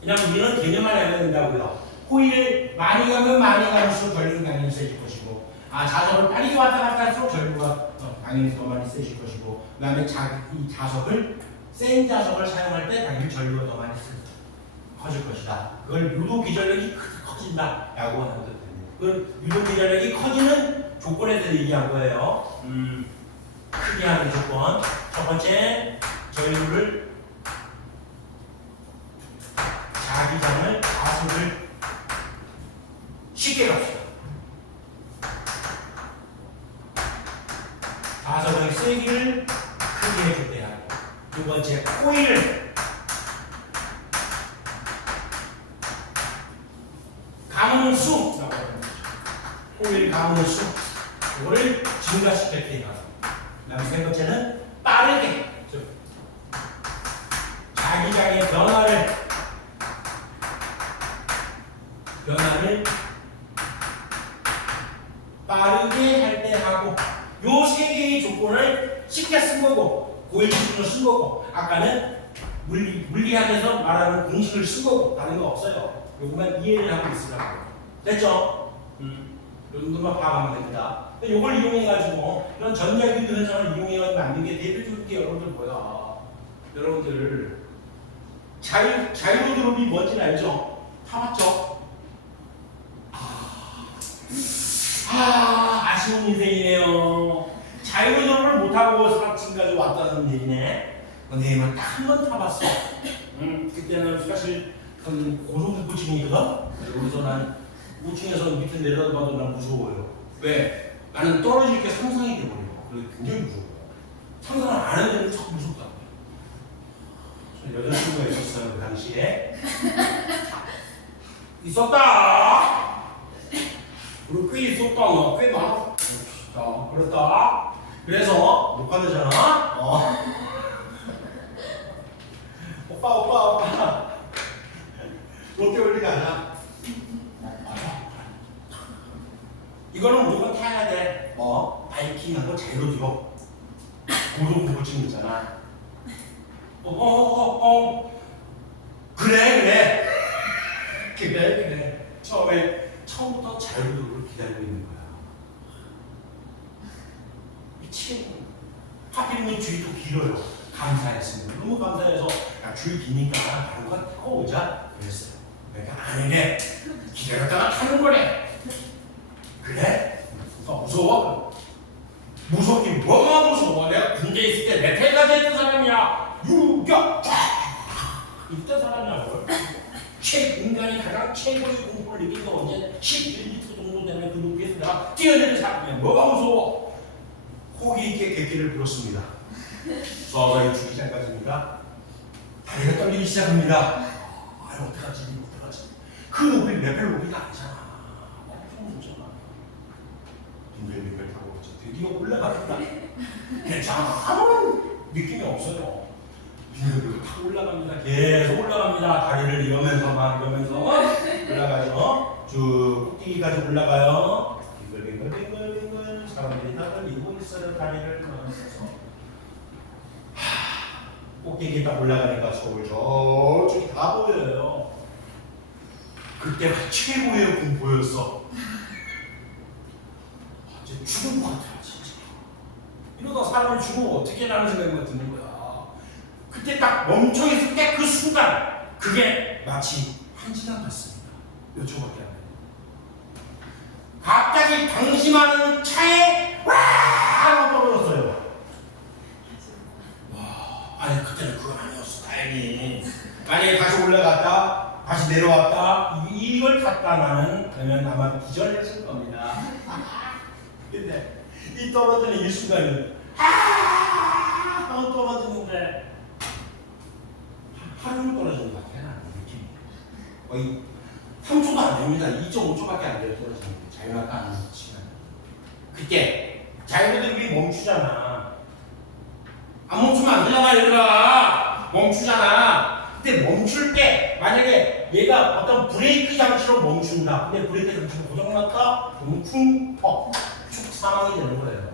그냥 우리는 개념만 알면 된다고요. 코일을 많이 가면 많이 갈수록 전류는 당연히 세질 것이고, 자석을 빨리 왔다 갔다 할수록 전류가 당연히 더 많이 세질 것이고, 그 다음에 이 자석을 센 자석을 사용할 때 당연히 전류가 더 많이 커질 것이다. 그걸 유도기전력이 커진다라고 하는 겁니다. 그 유도기전력이 커지는 조건에 대해서 얘기한 거예요. 크게 하는 조건. 첫 번째, 전류를 자기장을 자석을 쉽게 갑시다. 자석의 세기를 크게 해줄 때 하고. 두 번째, 코일을 감는 수라고 합니다. 코일 감는 수. 이거를 증가시킬 때 하고. 그 다음에 세 번째는 빠르게. 자기장의 변화를 빠르게 할 때 하고, 요 세 개의 조건을 쉽게 쓴 거고, 고일 기준으로 쓴 거고, 아까는 물리학에서 말하는 공식을 쓴 거고, 다른 거 없어요. 요것만 이해를 하고 있으라고. 됐죠? 요 정도만 파악하면 됩니다. 요걸 이용해가지고, 이런 전자기도 현상을 이용해가지고 만든 게 대표적인 게 여러분들 뭐야? 여러분들, 자유드롭이 뭔지는 알죠? 타봤죠? 아쉬운 인생이네요. 자유드롭을 못하고 지금까지 왔다는 얘기네. 근데 딱 한 번 타봤어. 그때는 사실 고소공포증이거든. 여기서 난 5층에서 밑에 내려다봐도 난 무서워요. 왜? 나는 떨어질 게 상상이 돼버려. 그래서 굉장히 무서워. 상상을 안 하는 데는 참 무섭다. 여자친구가 있었어요, 그 당시에. 있었다! 그리고 꽤 있었다, 너. 꽤 많았다. 그랬다. 그래서, 녹화되잖아? 오빠. 롯데월드 가자. 이거는 무조건 타야 돼. 바이킹하고 제로드로 고소공포증 있잖아. 그래. 처음부터 자유도를 기다리고 있는 거야. 미친. 하필이면 줄이 또 길어요. 감사했습니다. 너무 감사해서 야, 줄 기니까 바로 타고 오자 그랬어요. 그러니까 아는 게 기다렸다가 타는 거래. 그래? 무서워? 무섭긴 뭐가 무서워? 내가 군대에 있을 때 레페까지 했던 사람이야. 유격 이때 사람이야 뭘? 인간이 가장 최고의 공포를 느낀 게 언제 11m 정도 되는 그 높이에서 내가 뛰어내는 사람이야. 뭐가 무서워? 호기 있게 객기를 불었습니다. 서서히 주기장까지입니다. 다리가 떨리기 시작합니다. 어떡하지? 그 높이 레벨 높이가 아니잖아. 엄청 높잖아. 빙글빙글 타고 드디어 올라갑니다. 괜찮아. 아무런 느낌이 없어요. 빙글빙글 타고 올라갑니다. 계속 올라갑니다. 다리를 이러면서 올라가죠. 쭉 꼭대기까지 올라가요. 빙글빙글 사람들이 다 떨리고 있어요. 다리를 넘어서서 꼭대기에 딱 올라가니까 서울 저쪽이 다 보여요. 그때가 최고의 공포였어. 이제 죽을 것 같아 진짜. 이러다 사람을 죽으면 어떻게 라는 생각이 드는 거야. 그때 딱 멈춰있을 때 그 순간 그게 마치 한 시간 같습니다. 몇 초밖에 안 돼요. 갑자기 방심하는 차에 와 하고 떨어졌어요. 아니 그때는 그건 아니었어. 다행히. 만약에 다시 올라갔다 다시 내려왔다 이걸 탔다 나는 그러면 아마 기절했을 겁니다. 근데 이 떨어지는 이 순간이 하고 떨어지는데 하루를 떨어지는 것 같아요. 느낌이 거의 3초도 안 됩니다. 2.5초밖에 안 돼요. 떨어지는 게 자유낙하 하는 시간. 그때 자유들이 멈추잖아. 안 멈추면 안 되잖아. 얘들아 멈추잖아. 근데 멈출 때 만약에 얘가 어떤 브레이크 장치로 멈춘다. 근데 브레이크 장치가 고장났다? 그러면 축 사망이 되는 거예요.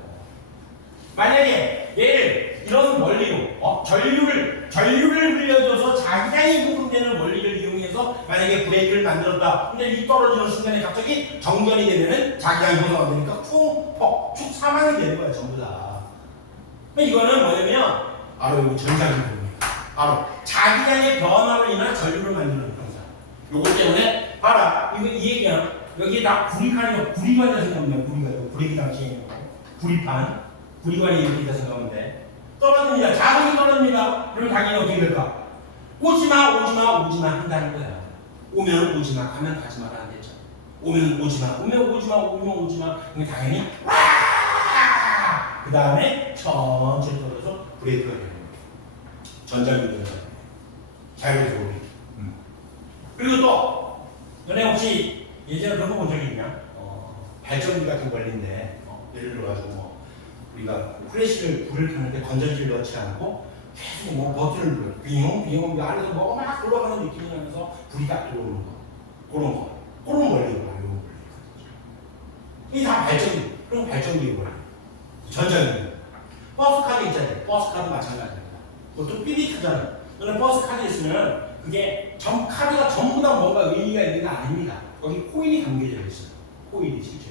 만약에 얘를 이런 원리로 전류를 흘려줘서 자기장이 부분되는 원리를 이용해서 만약에 브레이크를 만들었다. 근데 이 떨어지는 순간에 갑자기 정전이 되면은 자기장이 고정 안 되니까 축 사망이 되는 거야 전부 다. 이거는 뭐냐면 바로 여기 전자기입니다. 바로 자기장의 변화로 인한 전류를 만드는 현상. 요거 때문에 봐라. 이거 이 얘기야. 여기에 다 구리판이 구리관이라 생각하면 구리관. 브레이크 장치 구리관이 이렇게 생각하면 돼. 떨어집니다. 자석이 떨어집니다. 그럼 당연히 어떻게 될까? 오지마 한다는 거야. 오면 오지마, 가면 가지 마라 안 되죠. 오면 오지마. 그럼 당연히 와! 그 다음에 천천히 떨어져서 브레이크가 되는 거예요. 전자기입니다. 자율적으로. 그리고 또 너네 혹시 예전에 그런 거 본 적이 있냐? 발전기 같은 원리인데 예를 들어가지고 우리가 프레시를 불을 켜는데 건전지를 넣지 않고 계속 버튼을 눌러 빙 안에서 뭐가 막 돌아가는 느낌이 나면서 불이 딱 들어오는 거 그런 원리로 이게 다 발전기. 그럼 발전기의 원리. 전자기입니다. 버스 카드 있잖아요. 버스 카드 마찬가지입니다. 보통 삐삐크잖아요. 너는 버스 카드 있으면 그게 카드가 전부 다 뭔가 의미가 있는 게 아닙니다. 거기 코일이 담겨져 있어요. 코일이 실제.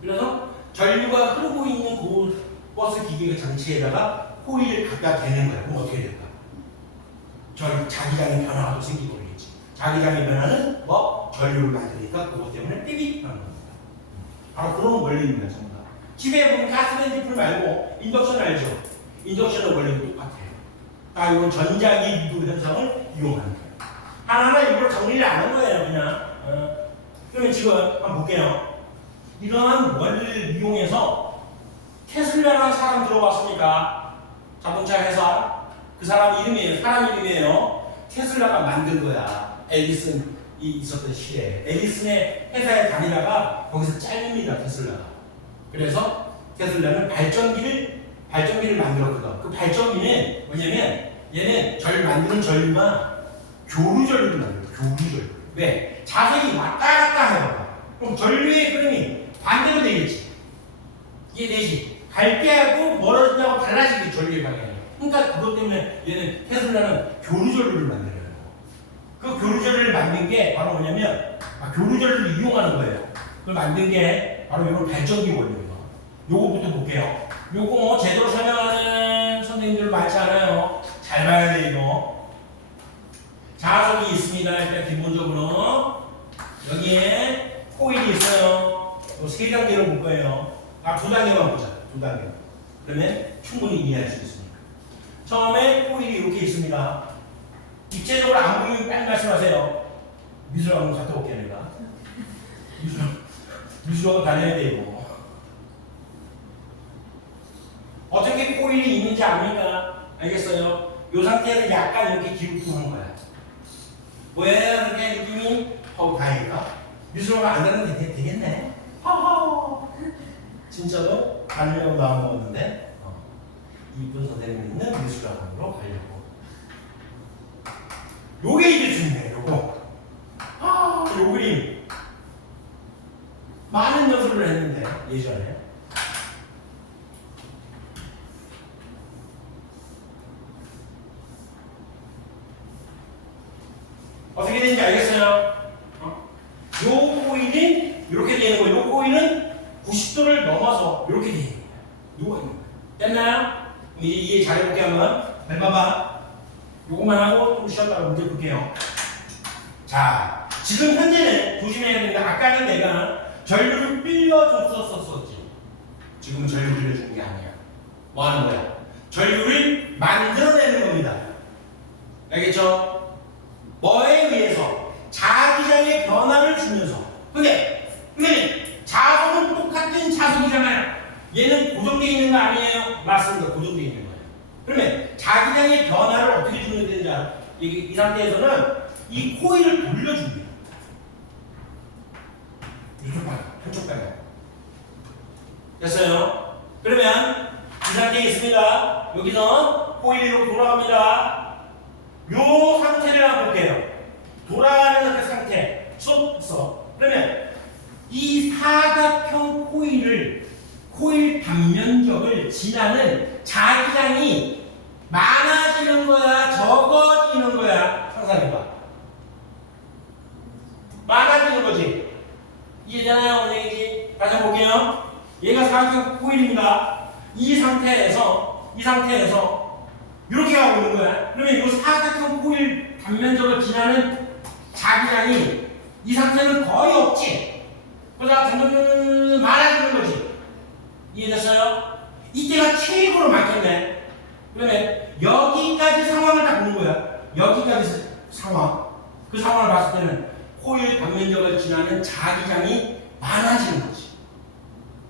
그래서 전류가 흐르고 있는 그 버스 기계 장치에다가 코일을 갖다 대는 거야. 그럼 어떻게 될까? 자기장의 변화가 또 생기고 그러겠지. 자기장의 변화는 전류를 만드니까 그것 때문에 삐삐 하는 겁니다. 바로 그런 원리입니다. 전부 다. 집에 보면 가스레인지 불 말고 인덕션 알죠? 인덕션의 원리도 똑같아요. 이건 전자기 유도 현상을 이용하는 거예요. 하나하나 일부러 정리를 안 한 거예요. 그냥. 그러면 지금 한번 볼게요. 이러한 원리를 이용해서 테슬라라는 사람 들어봤습니까? 자동차 회사. 그 사람 이름이에요. 테슬라가 만든 거야. 에디슨이 있었던 시대에. 에디슨의 회사에 다니다가 거기서 잘립니다. 테슬라가. 그래서 테슬라는 발전기를 만들었거든. 그 발전기는 뭐냐면 얘는 만드는 전류가 교류전류를 만들어요. 교류전류. 왜? 자석이 왔다 갔다 해요. 그럼 전류의 흐름이 반대로 되겠지. 이해되지? 갈대하고 멀어진다고 달라지겠지, 전류의 방향이. 그러니까 그것 때문에 얘는 테슬라는 교류전류를 만들어요. 그 교류전류를 만든 게 바로 뭐냐면 교류전류를 이용하는 거예요. 그걸 만든 게 바로 이런 발전기 원료예요. 요거부터 볼게요. 요거 뭐 제대로 설명하는 선생님들 많지 않아요. 잘 봐야 돼 이거. 자석이 있습니다. 일단 기본적으로 여기에 코일이 있어요. 세 단계로 볼 거예요. 두 단계만 보자. 두 단계. 그러면 충분히 이해할 수 있습니다. 처음에 코일이 이렇게 있습니다. 입체적으로 안 보이면 빨리 말씀하세요. 미술학원 갔다 올게요, 내가. 미술학원 다녀야 돼, 이거. 어떻게 코일이 있는지 압니까? 알겠어요? 이 상태에서 약간 이렇게 기울기한 거야. 왜 그렇게 느낌이 다행일까? 미술학원 안 가면 되겠네. 허허. 진짜로 가려고 마음먹었는데 이쁜 선생님이 있는 미술학원으로 가려고. 요게 이제 중요해요. 요거. 요 그림. 많은 연습을 했는데 예전에. 어떻게 되는지 알겠어요? 요 코일이 이렇게 되는 거예요. 요 코일은 90도를 넘어서 이렇게 되는 거예요. 누가 있는 거예요? 됐나요? 이제 이해 잘해볼게 한번. 잘 봐봐. 요것만 하고 좀 쉬었다가 문제 볼게요. 자, 지금 현재는 조심해야 되는데 아까는 내가 전류를 빌려줬었지. 지금은 전류 빌려주는 게 아니야. 뭐 하는 거야? 전류를 만들어내는 겁니다. 알겠죠? 뭐에 의해서? 자기장의 변화를 주면서. 근데 자석은 똑같은 자석이잖아요. 얘는 고정되어 있는 거 아니에요? 맞습니다. 고정되어 있는 거예요. 그러면 자기장의 변화를 어떻게 주면 되는지 알아? 이 상태에서는 이 코일을 돌려줍니다. 이쪽 방향, 한쪽 방향. 됐어요? 그러면 이 상태에 있습니다. 여기서 코일이 이렇게 돌아갑니다. 요 상태를 한번 볼게요. 돌아가는 그 상태. 쏙. 그러면 이 사각형 코일 단면적을 지나는 자기장이 많아지는 거야, 적어지는 거야? 상상해봐. 많아지는 거지. 이해되나요, 원장이지? 다시 한번 볼게요. 얘가 사각형 코일입니다. 이 상태에서 이렇게 가고 있는 거야. 그러면 이 사각형 코일 단면적을 지나는 자기장이 이 상태는 거의 없지. 그러다가 점점 많아지는 거지. 이해됐어요? 이때가 최고로 많겠네. 그러면 여기까지 상황을 딱 보는 거야. 여기까지 상황. 그 상황을 봤을 때는 코일 단면적을 지나는 자기장이 많아지는 거지.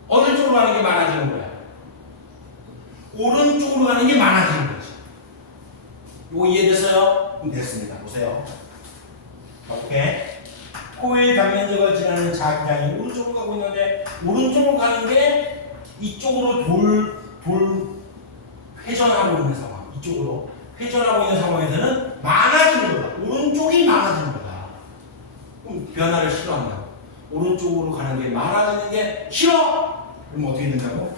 어느 쪽으로 가는 게 많아지는 거야? 오른쪽으로 가는 게 많아지는 거지. 이거 이해됐어요? 됐습니다. 보세요. 오케이. 코일 단면적을 지나는 자기장이 오른쪽으로 가고 있는데 오른쪽으로 가는 게 이쪽으로 회전하고 있는 상황. 이쪽으로 회전하고 있는 상황에서는 많아지는 거다. 오른쪽이 많아지는 거다. 그럼 변화를 싫어한다. 오른쪽으로 가는 게 많아지는 게 싫어. 그럼 어떻게 된다고?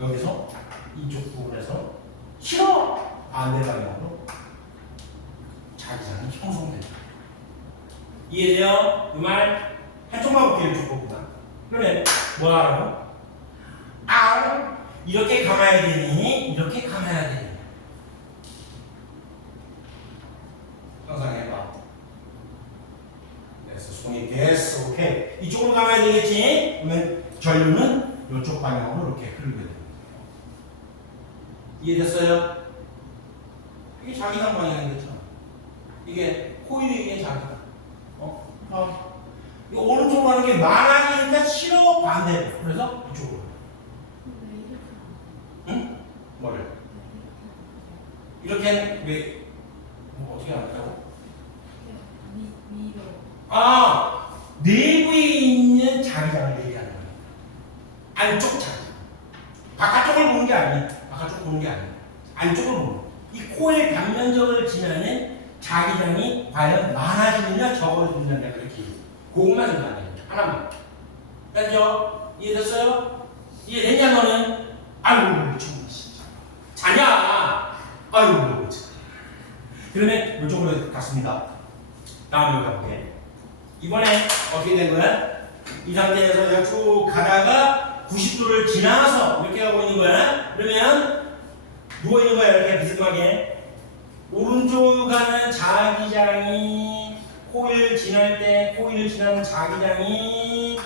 여기서 이쪽 부분에서 싫어. 반대 방향으로 자기장이 형성된다. 이해돼요? 그 말 한쪽만 볼게요. 이쪽 부분다. 그러면 뭐 하라고? 이렇게 감아야 되니? 이렇게 감아야 되니? 상상해봐. 그래서 손이 됐어. 오케이. 이쪽으로 감아야 되겠지? 그러면 전류는 이쪽 방향으로 이렇게 흐르게 됩니다. 이해됐어요? 이게 자기장 방향이겠죠? 이게 코일이 이게 자기장. 이거 오른쪽으로 가는 게 많아지니까 싫어 반대로. 그래서 이쪽으로. 응? 뭐를? 이렇게 왜 어떻게 할까요? 내부에 있는 자기장을 얘기하는 거예요. 안쪽 자기장. 바깥쪽을 보는 게 아니에요. 바깥쪽 보는 게 아니에요. 안쪽을 보는 거예요. 이 코일 단면적을 지나는 자기장이 과연 많아지느냐 적어지느냐 그렇게 그것만 생각해요. 하나만. 알죠? 이해됐어요? 이해됐냐 너는? 아이고 정말 진짜 자냐? 아이고 참. 그러면 이쪽으로 갔습니다. 다음으로 가볼게. 이번에 어떻게 된 거야? 이 상태에서 내가 쭉 가다가 90도를 지나서 이렇게 가고 있는 거야. 그러면 누워 있는 거야. 이렇게 비스듬하게. 오른쪽으로 가는 자기장이 코일 지날 때 코일을 지나는 자기장이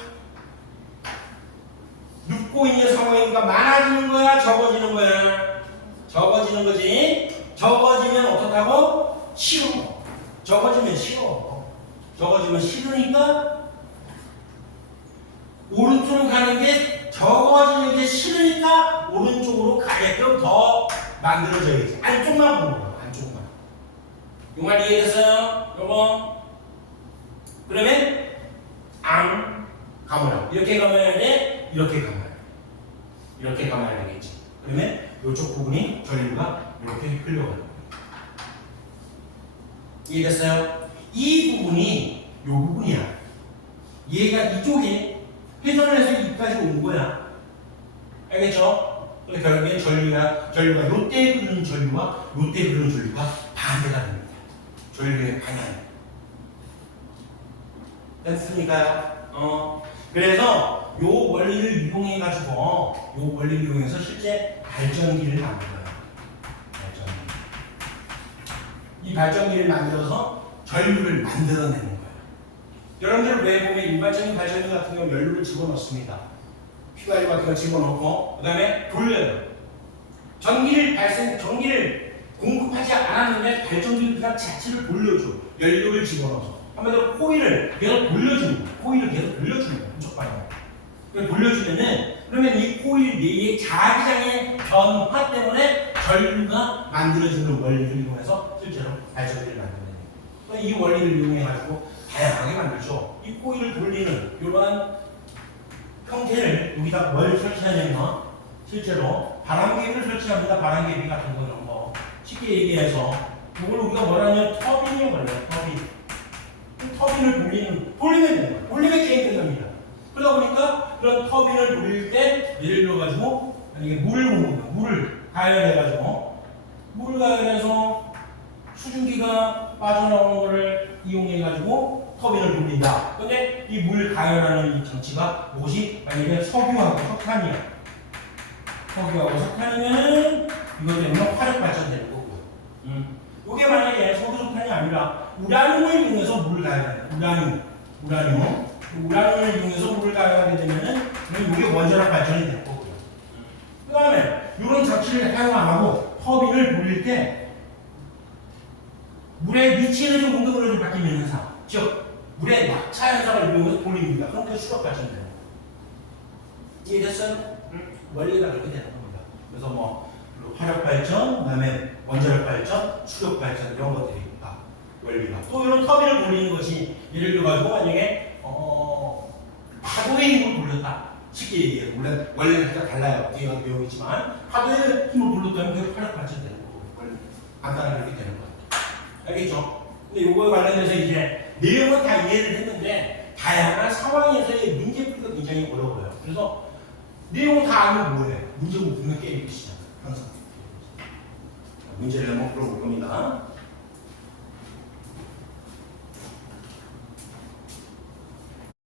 눕고 있는 상황이니까 많아지는 거야, 적어지는 거야? 적어지는 거지. 적어지면 어떻다고? 싫어. 적어지면 싫어. 적어지면 싫으니까 오른쪽으로 가는 게 적어지는 게 싫으니까 오른쪽으로 가게끔 더 만들어져야지. 안쪽만 보는 거야. 안쪽만. 이 말 이해됐어요? 요거. 그러면 안 가면 이렇게 가면 돼. 이렇게 가면 이렇게 가면 되겠지. 그러면 이쪽 부분이 전류가 이렇게 흘러가는 거예요. 이해됐어요? 이 부분이 요 부분이야. 얘가 이쪽에 회전을 해서 여기까지 온 거야. 알겠죠? 근데 결국엔 전류가 요때 흐르는 전류와 요때 흐르는 전류가 반대가 됩니다. 전류의 방향. 됐습니까요? 그래서 요 원리를 이용해가지고 요 원리를 이용해서 실제 발전기를 만들어요. 발전기. 이 발전기를 만들어서 전류를 만들어내는 거예요. 여러분들 왜 보면 일반적인 발전기 같은 경우 연료를 집어넣습니다. 휘발유 같은 거 집어넣고 그 다음에 돌려요. 전기를 공급하지 않았는데 발전기 그냥 자체를 돌려줘. 연료를 집어넣어서. 한마디로 코일을 계속 돌려주는 거예요. 코일을 계속 돌려주는 거예요. 한쪽 방향으로. 돌려주면은 그러면 이 코일 내의 자기장의 변화 때문에 전류가 만들어지는 원리를 이용해서 실제로 발전기를 만드는 거예요. 이 원리를 이용해가지고 다양하게 만들죠. 이 코일을 돌리는 이러한 형태를 여기다 뭘 설치하냐면 실제로 바람개비를 설치합니다. 바람개비 같은 거 이런 거 쉽게 얘기해서 이걸 우리가 뭐라냐면 터빈이라고 말해요. 터빈을 돌리면 되는 거예요. 돌리면 게임 끝납니다. 그러다 보니까 그런 터빈을 돌릴 때 예를 들어가지고 이게 물을 가열해가지고 물을 가열해서 수증기가 빠져나오는 것을 이용해가지고 터빈을 돌린다. 근데 이 물 가열하는 이 장치가 무엇이 만약에 석유하고 석탄이야. 석유하고 석탄이면 이것 때문에 화력 발전되는 거고요. 이게 만약에 석유 석탄이 아니라 우라늄을 이용해서 물을 가열하는 우라늄을 이용해서 물을 가열하게 되면은 이게 원자력 발전이 될 거고요. 그 다음에 이런 장치를 사용 안 하고 터빈을 돌릴 때 물의 미치 에너지 공급 에너지 바뀌는 현상, 즉 물의 낙차 현상을 이용해서 돌립니다. 그럼 그게 수력 발전이 돼요. 이해됐어요? 원리가 그렇게 되는 겁니다. 그래서 뭐 화력 발전, 그다음에 원자력 발전, 수력 발전 이런 것들이 있다. 원리가. 또 이런 터빈을 돌리는 것이 예를 들어가지고 만약에 파도의 힘을 돌렸다. 쉽게 얘기해요. 물론 원래는 살짝 달라요. 뒤에 가서 배우겠지만 파도의 힘을 돌렸다면 그게 화력 발전되는 거고 원래 간단하게 그렇게 되는 거예요. 알겠죠? 근데 요거에 관련해서 이제 내용은 다 이해를 했는데 다양한 상황에서의 문제 풀기가 굉장히 어려워요. 그래서 내용을 다 알면 뭐해? 문제 못 풀면 게임 끝이잖아. 항상 문제를 한번 풀어볼 겁니다.